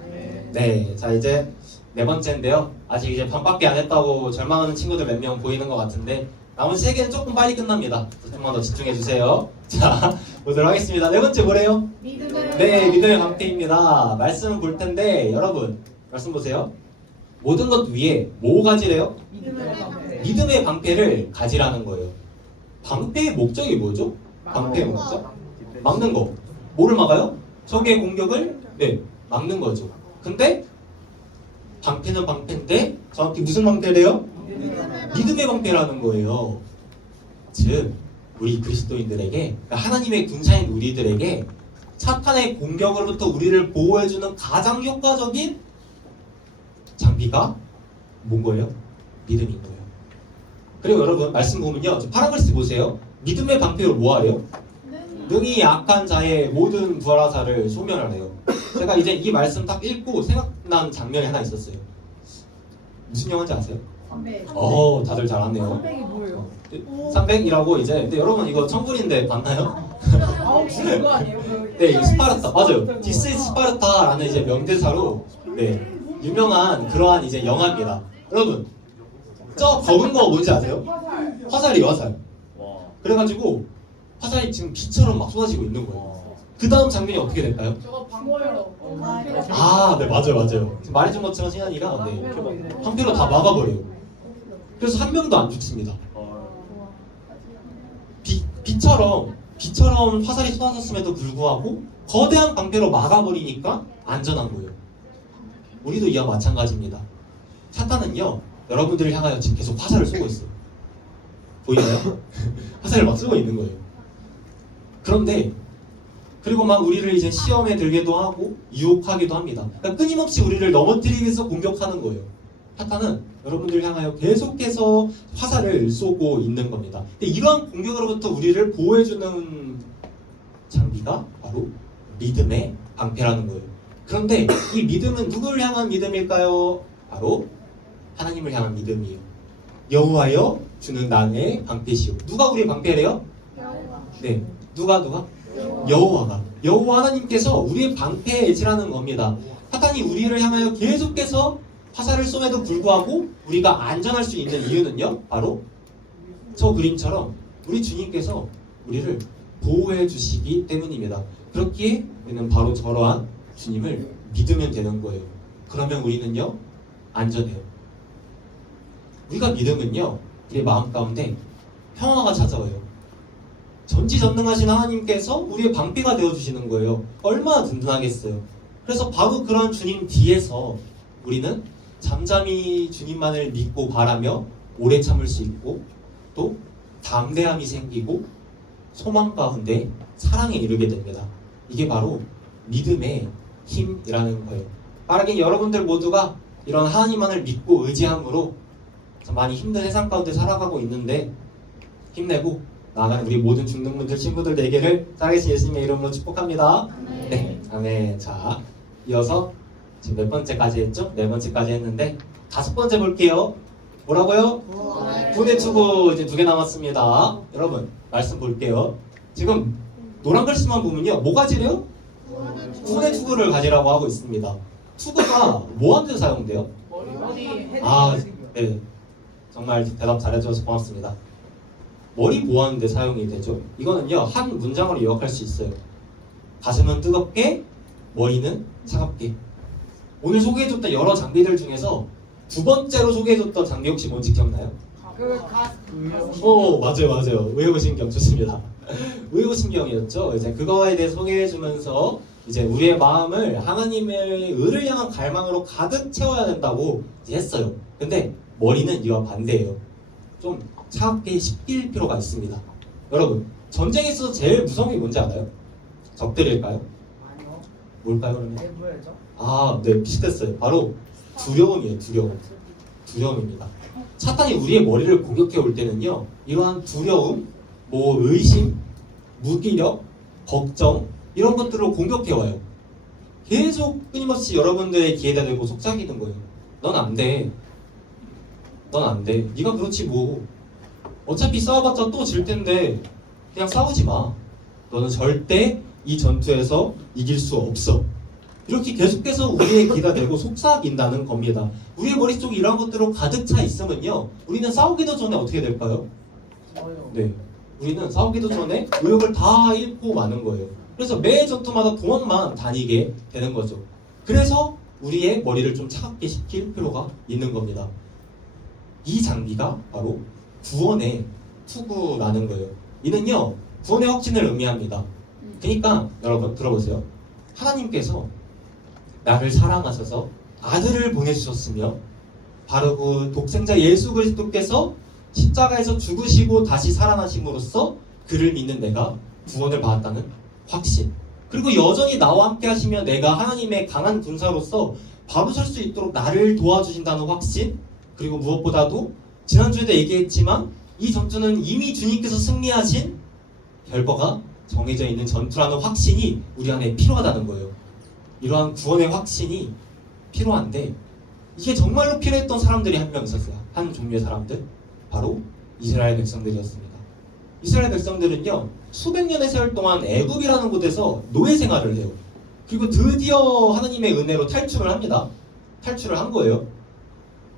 네, 자 이제 네 번째인데요. 아직 이제 반밖에 안 했다고 절망하는 친구들 몇 명 보이는 것 같은데 나머지 세 개는 조금 빨리 끝납니다. 조금만 더 집중해 주세요. 자, 보도록 하겠습니다. 네 번째 뭐래요? 네, 믿음의 방패입니다. 말씀 볼 텐데 여러분 말씀 보세요. 모든 것 위에 뭐 가지래요? 믿음의 방패를 가지라는 거예요. 방패의 목적이 뭐죠? 방패의 목적? 막는 거. 뭐를 막아요? 적의 공격을 막는 거죠. 근데 방패는 방패인데 정확히 무슨 방패래요? 믿음의 방패라는 거예요. 즉 우리 그리스도인들에게 하나님의 군사인 우리들에게 사탄의 공격으로부터 우리를 보호해주는 가장 효과적인 장비가 뭔 거예요? 믿음인 거예요. 그리고 여러분 말씀 보면요, 파란 글씨 보세요. 믿음의 방패로 뭐 하래요? 능히 약한 자의 모든 불화사를 소멸하래요. 제가 이제 이 말씀 딱 읽고 생각난 장면이 하나 있었어요. 무슨 영화인지 아세요? 다들 잘 아네요. 300이 뭐예요? 300이라고 이제 근데 여러분 이거 천불인데 봤나요? 혹시 그거 아니에요? 네, 이거 스파르타 맞아요. 디스 이즈 스파르타라는 이제 명대사로 유명한 그러한 이제 영화입니다. 여러분 저 검은 거 뭔지 아세요? 화살이에요, 화살. 그래가지고 화살이 지금 비처럼 막 쏟아지고 있는 거예요. 그 다음 장면이 어떻게 될까요? 저거 방어요. 네 맞아요. 지금 말해준 것처럼 신한이가 방패로 다 막아버려요. 그래서 한 명도 안 죽습니다. 비처럼 화살이 쏟아졌음에도 불구하고 거대한 방패로 막아버리니까 안전한 거예요. 우리도 이와 마찬가지입니다. 사탄은요 여러분들을 향하여 지금 계속 화살을 쏘고 있어요. 보이나요? 화살을 막 쏘고 있는 거예요. 그런데 그리고 막 우리를 이제 시험에 들게도 하고 유혹하기도 합니다. 그러니까 끊임없이 우리를 넘어뜨리기 위해서 공격하는 거예요. 사탄은 여러분들을 향하여 계속해서 화살을 쏘고 있는 겁니다. 근데 이러한 공격으로부터 우리를 보호해주는 장비가 바로 믿음의 방패라는 거예요. 그런데 이 믿음은 누구를 향한 믿음일까요? 바로 하나님을 향한 믿음이에요. 여호와여 주는 나의 방패시오. 누가 우리의 방패래요? 네, 누가? 여호와가. 여호와 하나님께서 우리의 방패지라는 겁니다. 사탄이 우리를 향하여 계속해서 화살을 쏘에도 불구하고 우리가 안전할 수 있는 이유는요, 바로 저 그림처럼 우리 주님께서 우리를 보호해 주시기 때문입니다. 그렇기에 우리는 바로 저러한 주님을 믿으면 되는 거예요. 그러면 우리는요 안전해요. 우리가 믿으면요 우리의 마음 가운데 평화가 찾아와요. 전지전능하신 하나님께서 우리의 방패가 되어주시는 거예요. 얼마나 든든하겠어요. 그래서 바로 그런 주님 뒤에서 우리는 잠잠히 주님만을 믿고 바라며 오래 참을 수 있고 또 담대함이 생기고 소망 가운데 사랑에 이르게 됩니다. 이게 바로 믿음의 힘이라는 거예요. 빠르게 여러분들 모두가 이런 하나님만을 믿고 의지함으로 많이 힘든 세상 가운데 살아가고 있는데 힘내고 나아가는 우리 모든 중등분들 친구들 되기를 살아계신 예수님의 이름으로 축복합니다. 네, 아멘. 자, 이어서 지금 몇 번째까지 했죠? 네 번째까지 했는데 다섯 번째 볼게요. 뭐라고요? 군의 투구 이제 2개 남았습니다. 여러분 말씀 볼게요. 지금 노란 글씨만 보면요, 뭐 가지래요? 군의 투구를 가지라고 하고 있습니다. 투구가 뭐 하는 데 사용돼요? 네, 정말 대답 잘해줘서 고맙습니다. 머리 뭐 하는 데 사용이 되죠? 이거는요 한 문장으로 요약할 수 있어요. 가슴은 뜨겁게, 머리는 차갑게. 오늘 소개해줬던 여러 장비들 중에서 두 번째로 소개해줬던 장비 혹시 뭔지 기억나요? 맞아요. 의호신경 좋습니다. 의호신경이었죠. 이제 그거에 대해 소개해주면서 이제 우리의 마음을 하나님의 의를 향한 갈망으로 가득 채워야 된다고 이제 했어요. 근데 머리는 이와 반대예요. 좀 차갑게 식힐 필요가 있습니다. 여러분 전쟁에 있어서 제일 무서운 게 뭔지 알아요? 적들일까요? 아니요. 뭘까요 그러면? 뭐였죠? 네, 비슷했어요. 바로 두려움이에요. 두려움입니다. 사탄이 우리의 머리를 공격해 올 때는요 이러한 두려움, 의심, 무기력, 걱정 이런 것들로 공격해 와요. 계속 끊임없이 여러분들의 귀에다 대고 속삭이는 거예요. 넌 안 돼. 넌 안 돼. 네가 그렇지 뭐. 어차피 싸워봤자 또 질 텐데 그냥 싸우지 마. 너는 절대 이 전투에서 이길 수 없어. 이렇게 계속해서 우리의 귀가 되고 속삭인다는 겁니다. 우리의 머릿속에 이런 것들로 가득 차 있으면요, 우리는 싸우기도 전에 어떻게 될까요? 네, 우리는 싸우기도 전에 의욕을 다 잃고 마는 거예요. 그래서 매 전투마다 도망만 다니게 되는 거죠. 그래서 우리의 머리를 좀 차갑게 식힐 필요가 있는 겁니다. 이 장비가 바로 구원의 투구라는 거예요. 이는요, 구원의 확신을 의미합니다. 그러니까 여러분 들어보세요. 하나님께서 나를 사랑하셔서 아들을 보내주셨으며 바로 그 독생자 예수 그리스도께서 십자가에서 죽으시고 다시 살아나심으로써 그를 믿는 내가 구원을 받았다는 확신, 그리고 여전히 나와 함께 하시며 내가 하나님의 강한 군사로서 바로 설 수 있도록 나를 도와주신다는 확신, 그리고 무엇보다도 지난주에도 얘기했지만 이 전투는 이미 주님께서 승리하신 결과가 정해져 있는 전투라는 확신이 우리 안에 필요하다는 거예요. 이러한 구원의 확신이 필요한데, 이게 정말로 필요했던 사람들이 한 명 있었어요. 한 종류의 사람들, 바로 이스라엘 백성들이었습니다. 이스라엘 백성들은요, 수백 년의 세월 동안 애굽이라는 곳에서 노예 생활을 해요. 그리고 드디어 하나님의 은혜로 탈출을 합니다. 탈출을 한 거예요.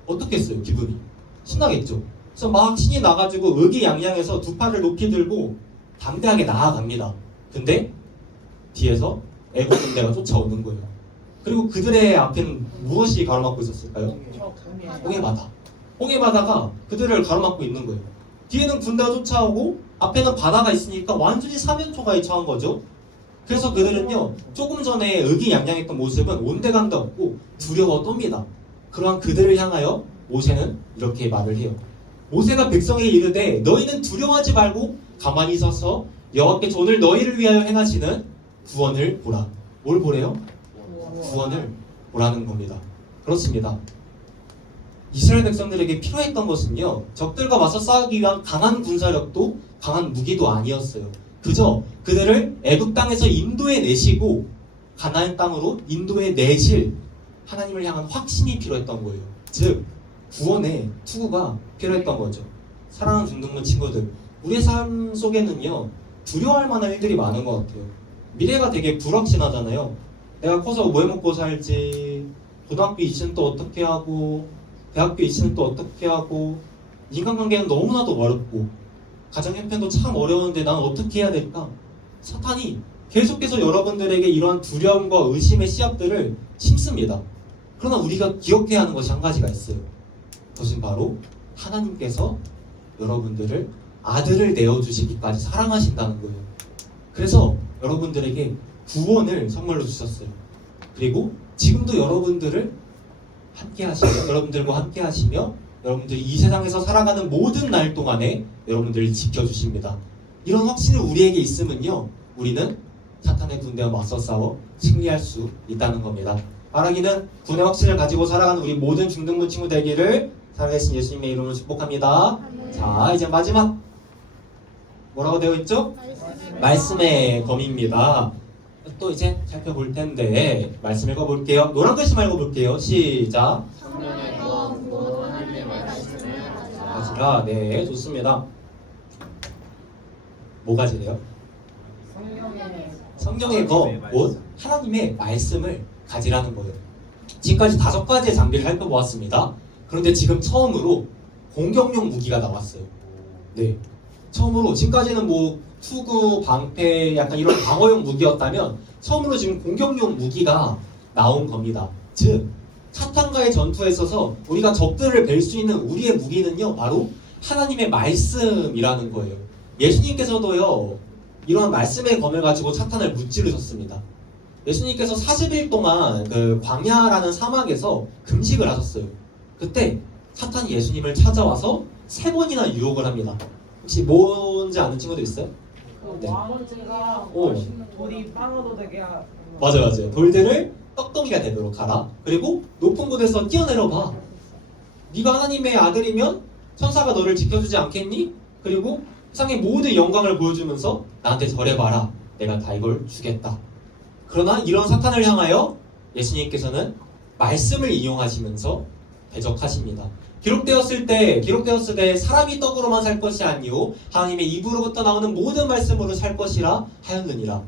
어떻겠어요? 기분이 신나겠죠. 그래서 막 신이 나가지고 의기양양해서 두 팔을 높이 들고 담대하게 나아갑니다. 근데 뒤에서 애굽 군대가 쫓아오는 거예요. 그리고 그들의 앞에는 무엇이 가로막고 있었을까요? 홍해바다. 홍해바다가 그들을 가로막고 있는 거예요. 뒤에는 군대가 쫓아오고 앞에는 바다가 있으니까 완전히 사면초가에 처한 거죠. 그래서 그들은요, 조금 전에 의기양양했던 모습은 온데간데 없고 두려워 떱니다. 그러한 그들을 향하여 모세는 이렇게 말을 해요. 모세가 백성에게 이르되 너희는 두려워하지 말고 가만히 서서 여호와께서 오늘 너희를 위하여 행하시는 구원을 보라. 뭘 보래요? 구원을 보라는 겁니다. 그렇습니다. 이스라엘 백성들에게 필요했던 것은요, 적들과 맞서 싸우기 위한 강한 군사력도 강한 무기도 아니었어요. 그저 그들을 애굽 땅에서 인도해 내시고 가나안 땅으로 인도해 내실 하나님을 향한 확신이 필요했던 거예요. 즉 구원의 투구가 필요했던 거죠. 사랑하는 중등부 친구들, 우리의 삶 속에는요, 두려워할 만한 일들이 많은 것 같아요. 미래가 되게 불확실하잖아요. 내가 커서 뭐 해먹고 살지, 고등학교 입시는 또 어떻게 하고, 대학교 입시는 또 어떻게 하고, 인간관계는 너무나도 어렵고, 가정 형편도 참 어려운데 난 어떻게 해야 될까? 사탄이 계속해서 여러분들에게 이러한 두려움과 의심의 씨앗들을 심습니다. 그러나 우리가 기억해야 하는 것이 한 가지가 있어요. 그것은 바로 하나님께서 여러분들을 아들을 내어주시기까지 사랑하신다는 거예요. 그래서 여러분들에게 구원을 선물로 주셨어요. 그리고 지금도 여러분들을 함께 하시며, 여러분들과 함께 하시며, 여러분들이 이 세상에서 살아가는 모든 날 동안에 여러분들을 지켜주십니다. 이런 확신이 우리에게 있으면요, 우리는 사탄의 군대와 맞서 싸워 승리할 수 있다는 겁니다. 바라기는 군의 확신을 가지고 살아가는 우리 모든 중등부 친구 되기를 살아계신 예수님의 이름으로 축복합니다. 자, 이제 마지막 뭐라고 되어 있죠? 말씀의 검입니다. 또 이제 살펴볼 텐데 말씀 읽어볼게요. 노란 글씨만 읽어볼게요. 시작. 성령의 검, 곧 하나님의 말씀을 가져라. 가지라. 네, 좋습니다. 뭐 가지래요? 성령의 검, 곧 하나님의 말씀을 가지라는 거예요. 지금까지 5가지의 장비를 살펴보았습니다. 그런데 지금 처음으로 공격용 무기가 나왔어요. 네, 처음으로, 지금까지는 뭐 투구, 방패, 약간 이런 방어용 무기였다면 처음으로 지금 공격용 무기가 나온 겁니다. 즉 사탄과의 전투에 있어서 우리가 적들을 뵐 수 있는 우리의 무기는요, 바로 하나님의 말씀이라는 거예요. 예수님께서도요, 이런 말씀의 검을 가지고 사탄을 무찌르셨습니다. 예수님께서 40일 동안 그 광야라는 사막에서 금식을 하셨어요. 그때 사탄이 예수님을 찾아와서 3번이나 유혹을 합니다. 혹시 뭔지 아는 친구들 있어요? 네. 왕제가 오. 돌이 빵으로 되게 맞아요. 돌들을 떡덩이가 되도록 하라. 그리고 높은 곳에서 뛰어내려 봐. 네가 하나님의 아들이면 천사가 너를 지켜주지 않겠니? 그리고 세상의 모든 영광을 보여주면서 나한테 절해봐라. 내가 다 이걸 주겠다. 그러나 이런 사탄을 향하여 예수님께서는 말씀을 이용하시면서 대적하십니다. 기록되었을 때 사람이 떡으로만 살 것이 아니요 하나님의 입으로부터 나오는 모든 말씀으로 살 것이라 하였느니라.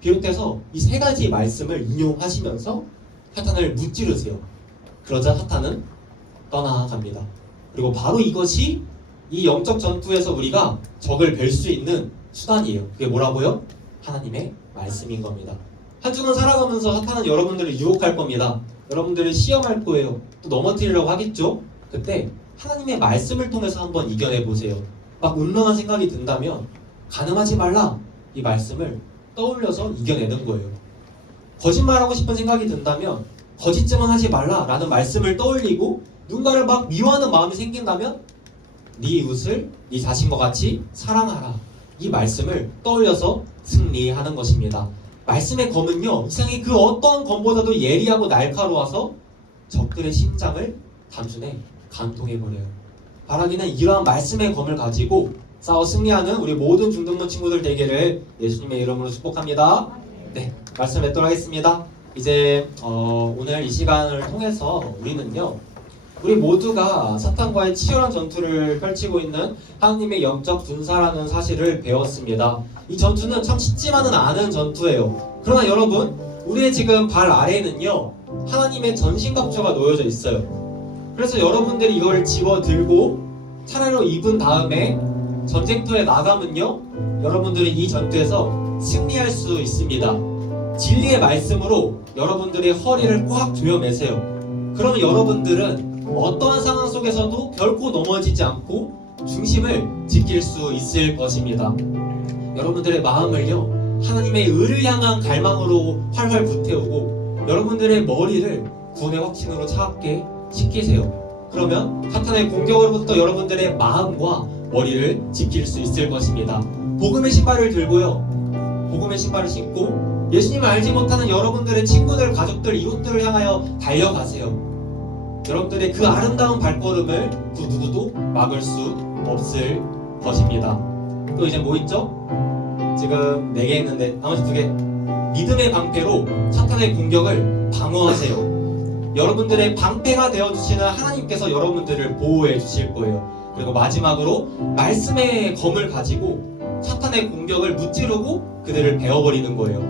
비롯해서 이 세 가지 말씀을 인용하시면서 사탄을 무찌르세요. 그러자 사탄은 떠나갑니다. 그리고 바로 이것이 이 영적 전투에서 우리가 적을 뵐 수 있는 수단이에요. 그게 뭐라고요? 하나님의 말씀인 겁니다. 한 주간 살아가면서 사탄은 여러분들을 유혹할 겁니다. 여러분들을 시험할 거예요. 또 넘어뜨리려고 하겠죠? 그때 하나님의 말씀을 통해서 한번 이겨내 보세요. 막 운명한 생각이 든다면 가늠하지 말라, 이 말씀을 떠올려서 이겨내는 거예요. 거짓말하고 싶은 생각이 든다면 거짓증언 하지 말라 라는 말씀을 떠올리고 누군가를 막 미워하는 마음이 생긴다면 네 이웃을 네 자신과 같이 사랑하라, 이 말씀을 떠올려서 승리하는 것입니다. 말씀의 검은요, 이상히 그 어떠한 검보다도 예리하고 날카로워서 적들의 심장을 단순에 간통해버려요. 바라기는 이러한 말씀의 검을 가지고 싸워 승리하는 우리 모든 중등부 친구들 되기를 예수님의 이름으로 축복합니다. 네, 말씀 맺도록 하겠습니다. 이제 오늘 이 시간을 통해서 우리 모두가 사탄과의 치열한 전투를 펼치고 있는 하나님의 영적 군사라는 사실을 배웠습니다. 이 전투는 참 쉽지만은 않은 전투예요. 그러나 여러분, 우리의 지금 발 아래에는요, 하나님의 전신갑주가 놓여져 있어요. 그래서 여러분들이 이걸 집어들고 차례로 입은 다음에 전쟁터에 나가면요, 여러분들이 이 전투에서 승리할 수 있습니다. 진리의 말씀으로 여러분들의 허리를 꽉 조여매세요. 그러면 여러분들은 어떠한 상황 속에서도 결코 넘어지지 않고 중심을 지킬 수 있을 것입니다. 여러분들의 마음을요, 하나님의 의를 향한 갈망으로 활활 불태우고 여러분들의 머리를 구원의 확신으로 차갑게 시키세요. 그러면 사탄의 공격으로부터 여러분들의 마음과 머리를 지킬 수 있을 것입니다. 복음의 신발을 들고요, 복음의 신발을 신고 예수님을 알지 못하는 여러분들의 친구들, 가족들, 이웃들을 향하여 달려가세요. 여러분들의 그 아름다운 발걸음을 그 누구도 막을 수 없을 것입니다. 또 이제 뭐 있죠? 지금 4개 있는데 나머지 2개. 믿음의 방패로 사탄의 공격을 방어하세요. 여러분들의 방패가 되어주시는 하나님께서 여러분들을 보호해 주실 거예요. 그리고 마지막으로 말씀의 검을 가지고 사탄의 공격을 무찌르고 그들을 베어버리는 거예요.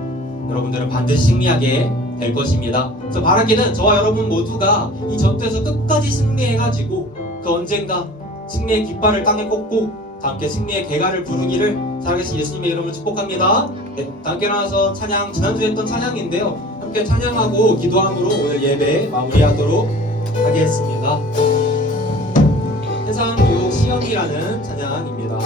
여러분들은 반드시 승리하게 될 것입니다. 그래서 바라기는 저와 여러분 모두가 이 전투에서 끝까지 승리해가지고 그 언젠가 승리의 깃발을 땅에 꽂고 다 함께 승리의 개가를 부르기를 살아계신 예수님의 이름으로 축복합니다. 네, 다 함께 일어나서 찬양, 지난주에 했던 찬양인데요, 함께 찬양하고 기도함으로 오늘 예배 마무리하도록 하겠습니다. 세상 유혹 시험이라는 찬양입니다.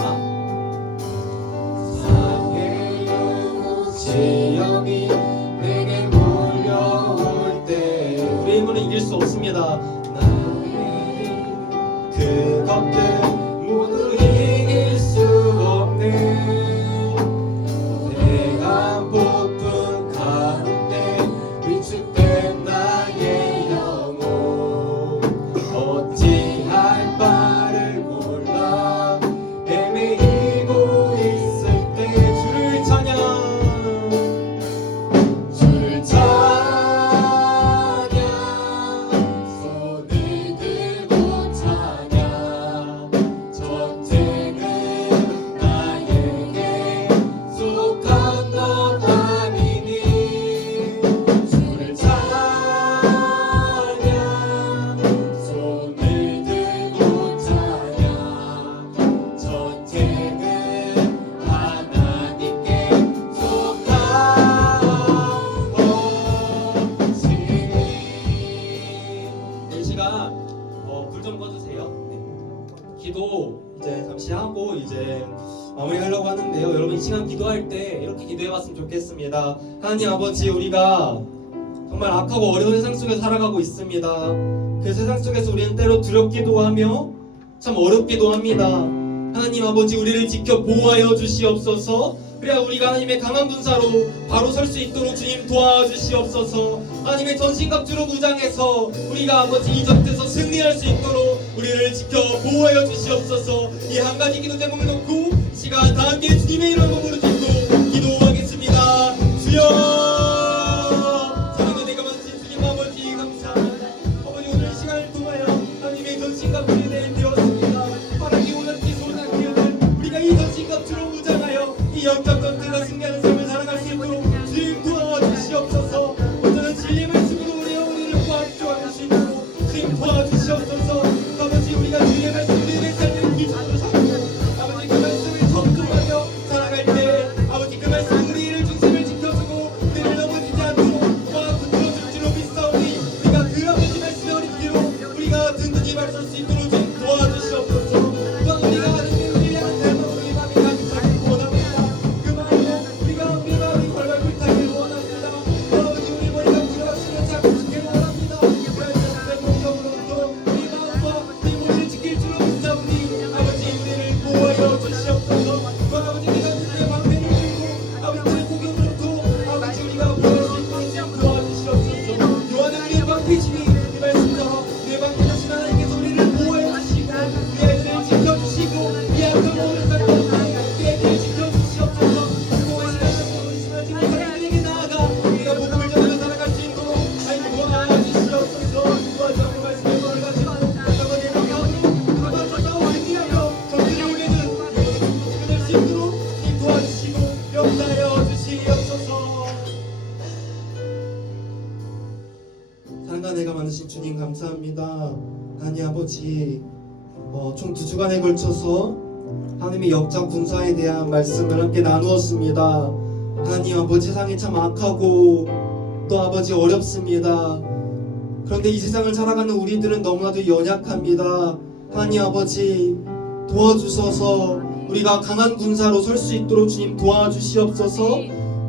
세상의 유혹 시험이 내게 몰려올 때 우리 힘으로 이길 수 없습니다. 나의 그것들 모두 이길 수 없네. 내가 폭풍 가운데 위축된 나의 영혼 어찌할 바를 몰라 헤매이고 있을 때 주를 찬양, 주를 찬양, 손을 들고 찬양. 전쟁은 나에게 속한 것 아니니 주를 찬양, 손을 들고 찬양. 전쟁은 하나님께 속한 것이니. 이 시간 불 좀 꺼주세요. 네. 기도 이제 잠시 하고 이제 마무리하려고 하는데요. 여러분 이 시간 기도할 때 이렇게 기도해봤으면 좋겠습니다. 하나님 아버지, 우리가 정말 악하고 어려운 세상 속에 살아가고 있습니다. 그 세상 속에서 우리는 때로 두렵기도 하며 참 어렵기도 합니다. 하나님 아버지, 우리를 지켜 보호하여 주시옵소서. 그래야 우리가 하나님의 강한 군사로 바로 설 수 있도록 주님 도와주시옵소서. 하나님의 전신갑주로 무장해서 우리가 아버지 이 전투에서 승리할 수 있도록 우리를 지켜 보호하여 주시옵소서. 이 한 가지 기도 제목을 놓고 이 시간 다 함께 주님의 이름으로 부르짖고 기도하겠습니다. 주여, 사랑과 내가 만드신 주님 아버지 감사합니다. 아버지, 오늘 이 시간을 통하여 이 영적 전쟁과 승리하는 삶을 살아갈 수 있도록 주님 도와주시옵소서. 온전한 진리의 말씀으로 우리의 우리를 구하주시고 주님 도와주시옵소서. 아버지 우리가 주의 말씀 우리의 삶을 기준으로 삼고 아버지 그 말씀을 전도하며 살아갈 때 아버지 그 말씀 우리를 중심을 지켜주고 우리를 넘어지지 않도록 붙들어줄 줄로 믿사오니 우리가 그 아버지 말씀에 어린기로 우리가 든든히 말설 수 있도록 주님 도와주시옵소서. 또한 우리가 하나님의 우리를 향한 갈망으로 이 마음이 가득 차기를 원합니다. 그 마음으로 우리 마음이 걸발 불타기를 원합니다. 아버지 우리 머리가 부러지면 자꾸 지키를 원합니다. 그래서 공격으로부터 우리 마음과 우리 몸을 지킬 줄로 믿사오니 아버지 우리를 보호하여 주시옵소서. 또 아버지 우리가 우리의 방패를 들고 아버지의 공격으로부터 아버지 우리가 보호할 수 있도록 주님 도와주시옵소서. 요한은 우리의 방패시니 이 말씀처럼 우리의 방패 되신 하나님께서 우리를 보호해 주시고 우리 아이들을 지켜주시고 이 악한 모든 사람들을 우리 아이들을 지켜주시옵소서. 그리고 심하지 못한 아이들에게 나아가 우리가 복음을 전하며 살아갈 수 있도록 하나님 도와주시옵소서. 도와주시옵소서. 말씀의 권을 가지고 아버지의 명령으로 가만히 승리하며 정리를 올리는 우리의 될수 있도록 주님 도와주시고 역사하여 주시옵소서. 사랑과 내가 많으신 주님 감사합니다. 하나님 아버지 총 2주간에 걸쳐서 하나님의 역작 군사에 대한 말씀을 함께 나누었습니다. 하나님 아버지 세상이 참 악하고 또 아버지 어렵습니다. 그런데 이 세상을 살아가는 우리들은 너무나도 연약합니다. 하나님 아버지 도와주셔서 우리가 강한 군사로 설 수 있도록 주님 도와주시옵소서.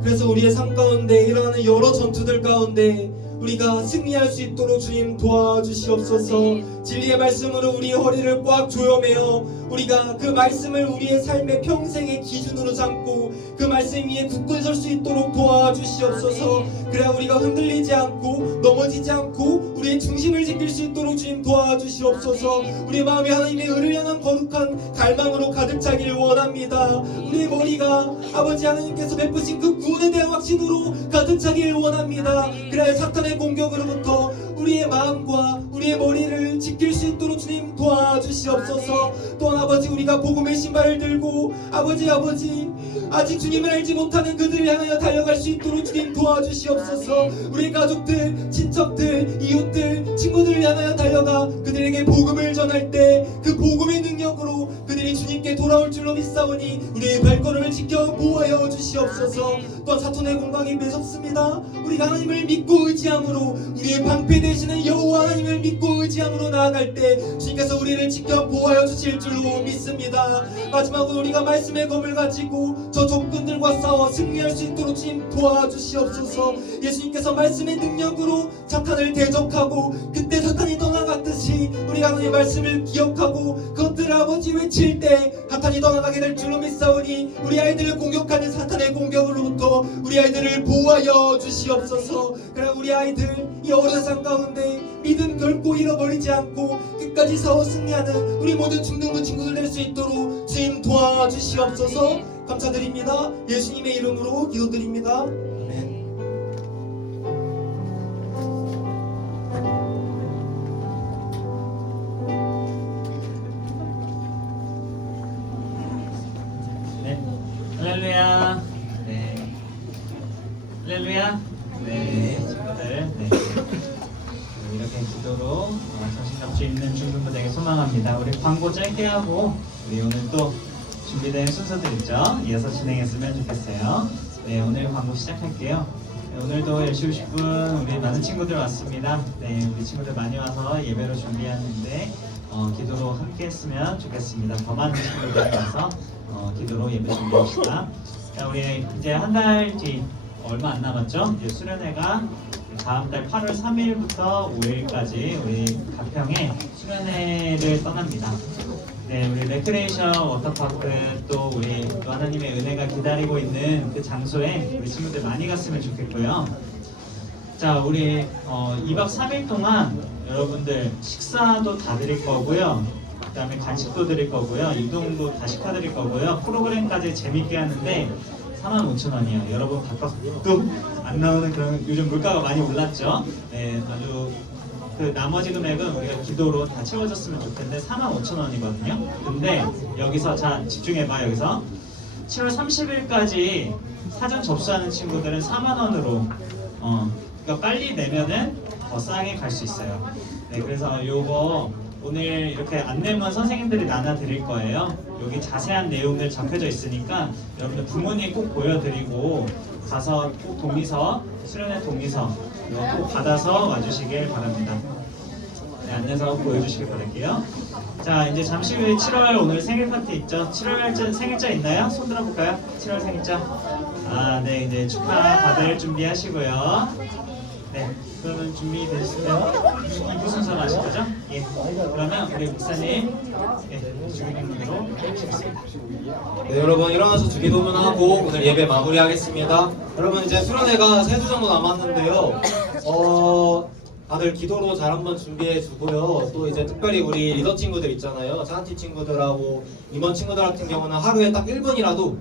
그래서 우리의 삶 가운데 일어나는 여러 전투들 가운데 우리가 승리할 수 있도록 주님 도와주시옵소서. 진리의 말씀으로 우리의 허리를 꽉 조여매어 우리가 그 말씀을 우리의 삶의 평생의 기준으로 삼고 그 말씀 위에 굳건 설 수 있도록 도와주시옵소서. 그래야 우리가 흔들리지 않고 넘어지지 않고 우리의 중심을 지킬 수 있도록 주님 도와주시옵소서. 우리의 마음이 하나님의 의를 향한 거룩한 갈망으로 가득 차기를 원합니다. 우리의 머리가 아버지 하나님께서 베푸신 그 구원에 대한 확신으로 가득 차기를 원합니다. 그래야 사탄의 공격으로부터 우리의 마음과 우리의 머리를 지킬 수 있도록 주님 도와주시옵소서. 또한 아버지 우리가 복음의 신발을 들고 아버지 아직 주님을 알지 못하는 그들을 향하여 달려갈 수 있도록 주님 도와주시옵소서. 우리 가족들, 친척들, 이웃들, 친구들을 향하여 달려가 그들에게 복음을 전할 때 그 복음의 능력으로 그들이 주님께 돌아올 줄로 믿사오니 우리의 발걸음을 지켜 보호하여 주시옵소서. 또한 사탄의 공방이 매섭습니다. 우리가 하나님을 믿고 의지함으로 우리의 방패 되시는 여호와 하나님을 믿고 의지함으로 나아갈 때 주님께서 우리를 지켜 보호하여 주실 줄로 믿습니다. 마지막으로 우리가 말씀의 검을 가지고 저 적군들과 싸워 승리할 수 있도록 주님 도와주시옵소서. 예수님께서 말씀의 능력으로 사탄을 대적하고 그때 사탄이 떠나갔듯이 우리가 하나님의 말씀을 기억하고 그것들을 아버지 외칠 때 사탄이 떠나가게 될 줄로 믿사오니 우리 아이들을 공격하는 사탄의 공격으로부터 우리 아이들을 보호하여 주시옵소서. 그래 우리 아이들 이 어려운 세상 가운데 믿음 결코 잃어버리지 않고 끝까지 싸워 승리하는 우리 모든 중등부 친구들 될 수 있도록 주님 도와주시옵소서. 감사드립니다. 예수님의 이름으로 기도드립니다. 아멘. 네, 할렐루야. 네, 할렐루야. 네, 친구들. 네. 이렇게 기도로 정신갑주 있는 중등부들에게 소망합니다. 우리 광고 짧게 하고 우리 오늘 또 준비된 순서들 있죠? 이어서 진행했으면 좋겠어요. 네, 오늘 광고 시작할게요. 네, 오늘도 10시 50분 우리 많은 친구들 왔습니다. 네, 우리 친구들 많이 와서 예배로 준비하는데 기도로 함께 했으면 좋겠습니다. 더 많은 친구들이 와서 기도로 예배 준비합시다. 자, 우리 이제 한 달 뒤 얼마 안 남았죠? 이제 수련회가 다음 달 8월 3일부터 5일까지 우리 가평에 수련회를 떠납니다. 네, 우리 레크레이션 워터파크 또 우리 또 하나님의 은혜가 기다리고 있는 그 장소에 우리 친구들 많이 갔으면 좋겠고요. 자, 우리 2박 3일 동안 여러분들 식사도 다 드릴 거고요. 그 다음에 간식도 드릴 거고요. 이동도 다 시켜드릴 거고요. 프로그램까지 재밌게 하는데 45,000원이에요. 여러분 바깥도 안 나오는 그런 요즘 물가가 많이 올랐죠. 네, 아주 그 나머지 금액은 우리가 기도로 다 채워졌으면 좋겠는데 45,000원이거든요. 근데 여기서 자 집중해봐. 여기서 7월 30일까지 사전 접수하는 친구들은 4만 원으로 그러니까 빨리 내면은 더 싸게 갈 수 있어요. 네, 그래서 요거 오늘 이렇게 안내문 선생님들이 나눠 드릴 거예요. 여기 자세한 내용들 잡혀져 있으니까 여러분들 부모님 꼭 보여드리고 가서 꼭 동의서, 수련회 동의서 이거 꼭 받아서 와주시길 바랍니다. 네, 안내서 보여주시길 바랄게요. 자, 이제 잠시 후에 7월 오늘 생일 파티 있죠? 7월 생일자 있나요? 손 들어볼까요? 7월 생일자. 아, 네, 이제 축하 받을 준비하시고요. 네, 그러면 준비되셨으면 2부 순서로 하실 거죠? 예. 그러면 우리 목사님, 예, 주기도문으로 하시겠습니다. 네, 여러분 일어나서 주기도문하고 오늘 예배 마무리하겠습니다. 여러분 이제 수련회가 3주 정도 남았는데요. 다들 기도로 잘 한번 준비해 주고요. 또 이제 특별히 우리 리더 친구들 있잖아요. 차한팀 친구들하고 임원 친구들 같은 경우는 하루에 딱 1분이라도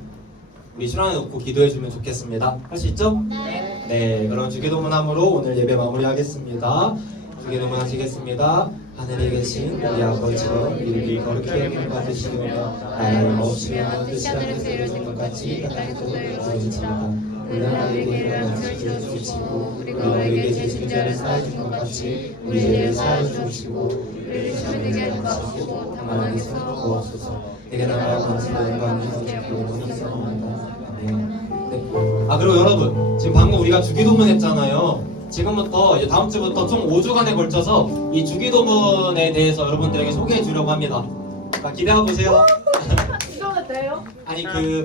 우리 수련회 놓고 기도해 주면 좋겠습니다. 할 수 있죠? 네. 네, 그럼 주기도문함으로 오늘 예배 마무리하겠습니다. 주기도문 하시겠습니다. 하늘에 계신 우리 아버지여 이름이 거룩히 여김을 받으시오며 나라를 없으며 뜻이 하늘에서 이루어진 것 같이 땅에서도 이루어지리이다. 오늘 우리에게 일어난 죄를 주시고 우리가 우리에게 죄진 자를 사하신 것 같이 우리 죄를 사하여 주시고 우리를 시험에 들게 하지 마시고 다만 악에서 구하옵소서. 내게 나라와 권세와 영광이 주시고 있사옵나이다. 아멘. 네. 아 그리고 여러분 지금 방금 우리가 주기도문 했잖아요. 지금부터 이제 다음 주부터 총 5주간에 걸쳐서 이 주기도문에 대해서 여러분들에게 소개해 주려고 합니다. 자, 기대해 보세요. 이거는 돼요? 아니 그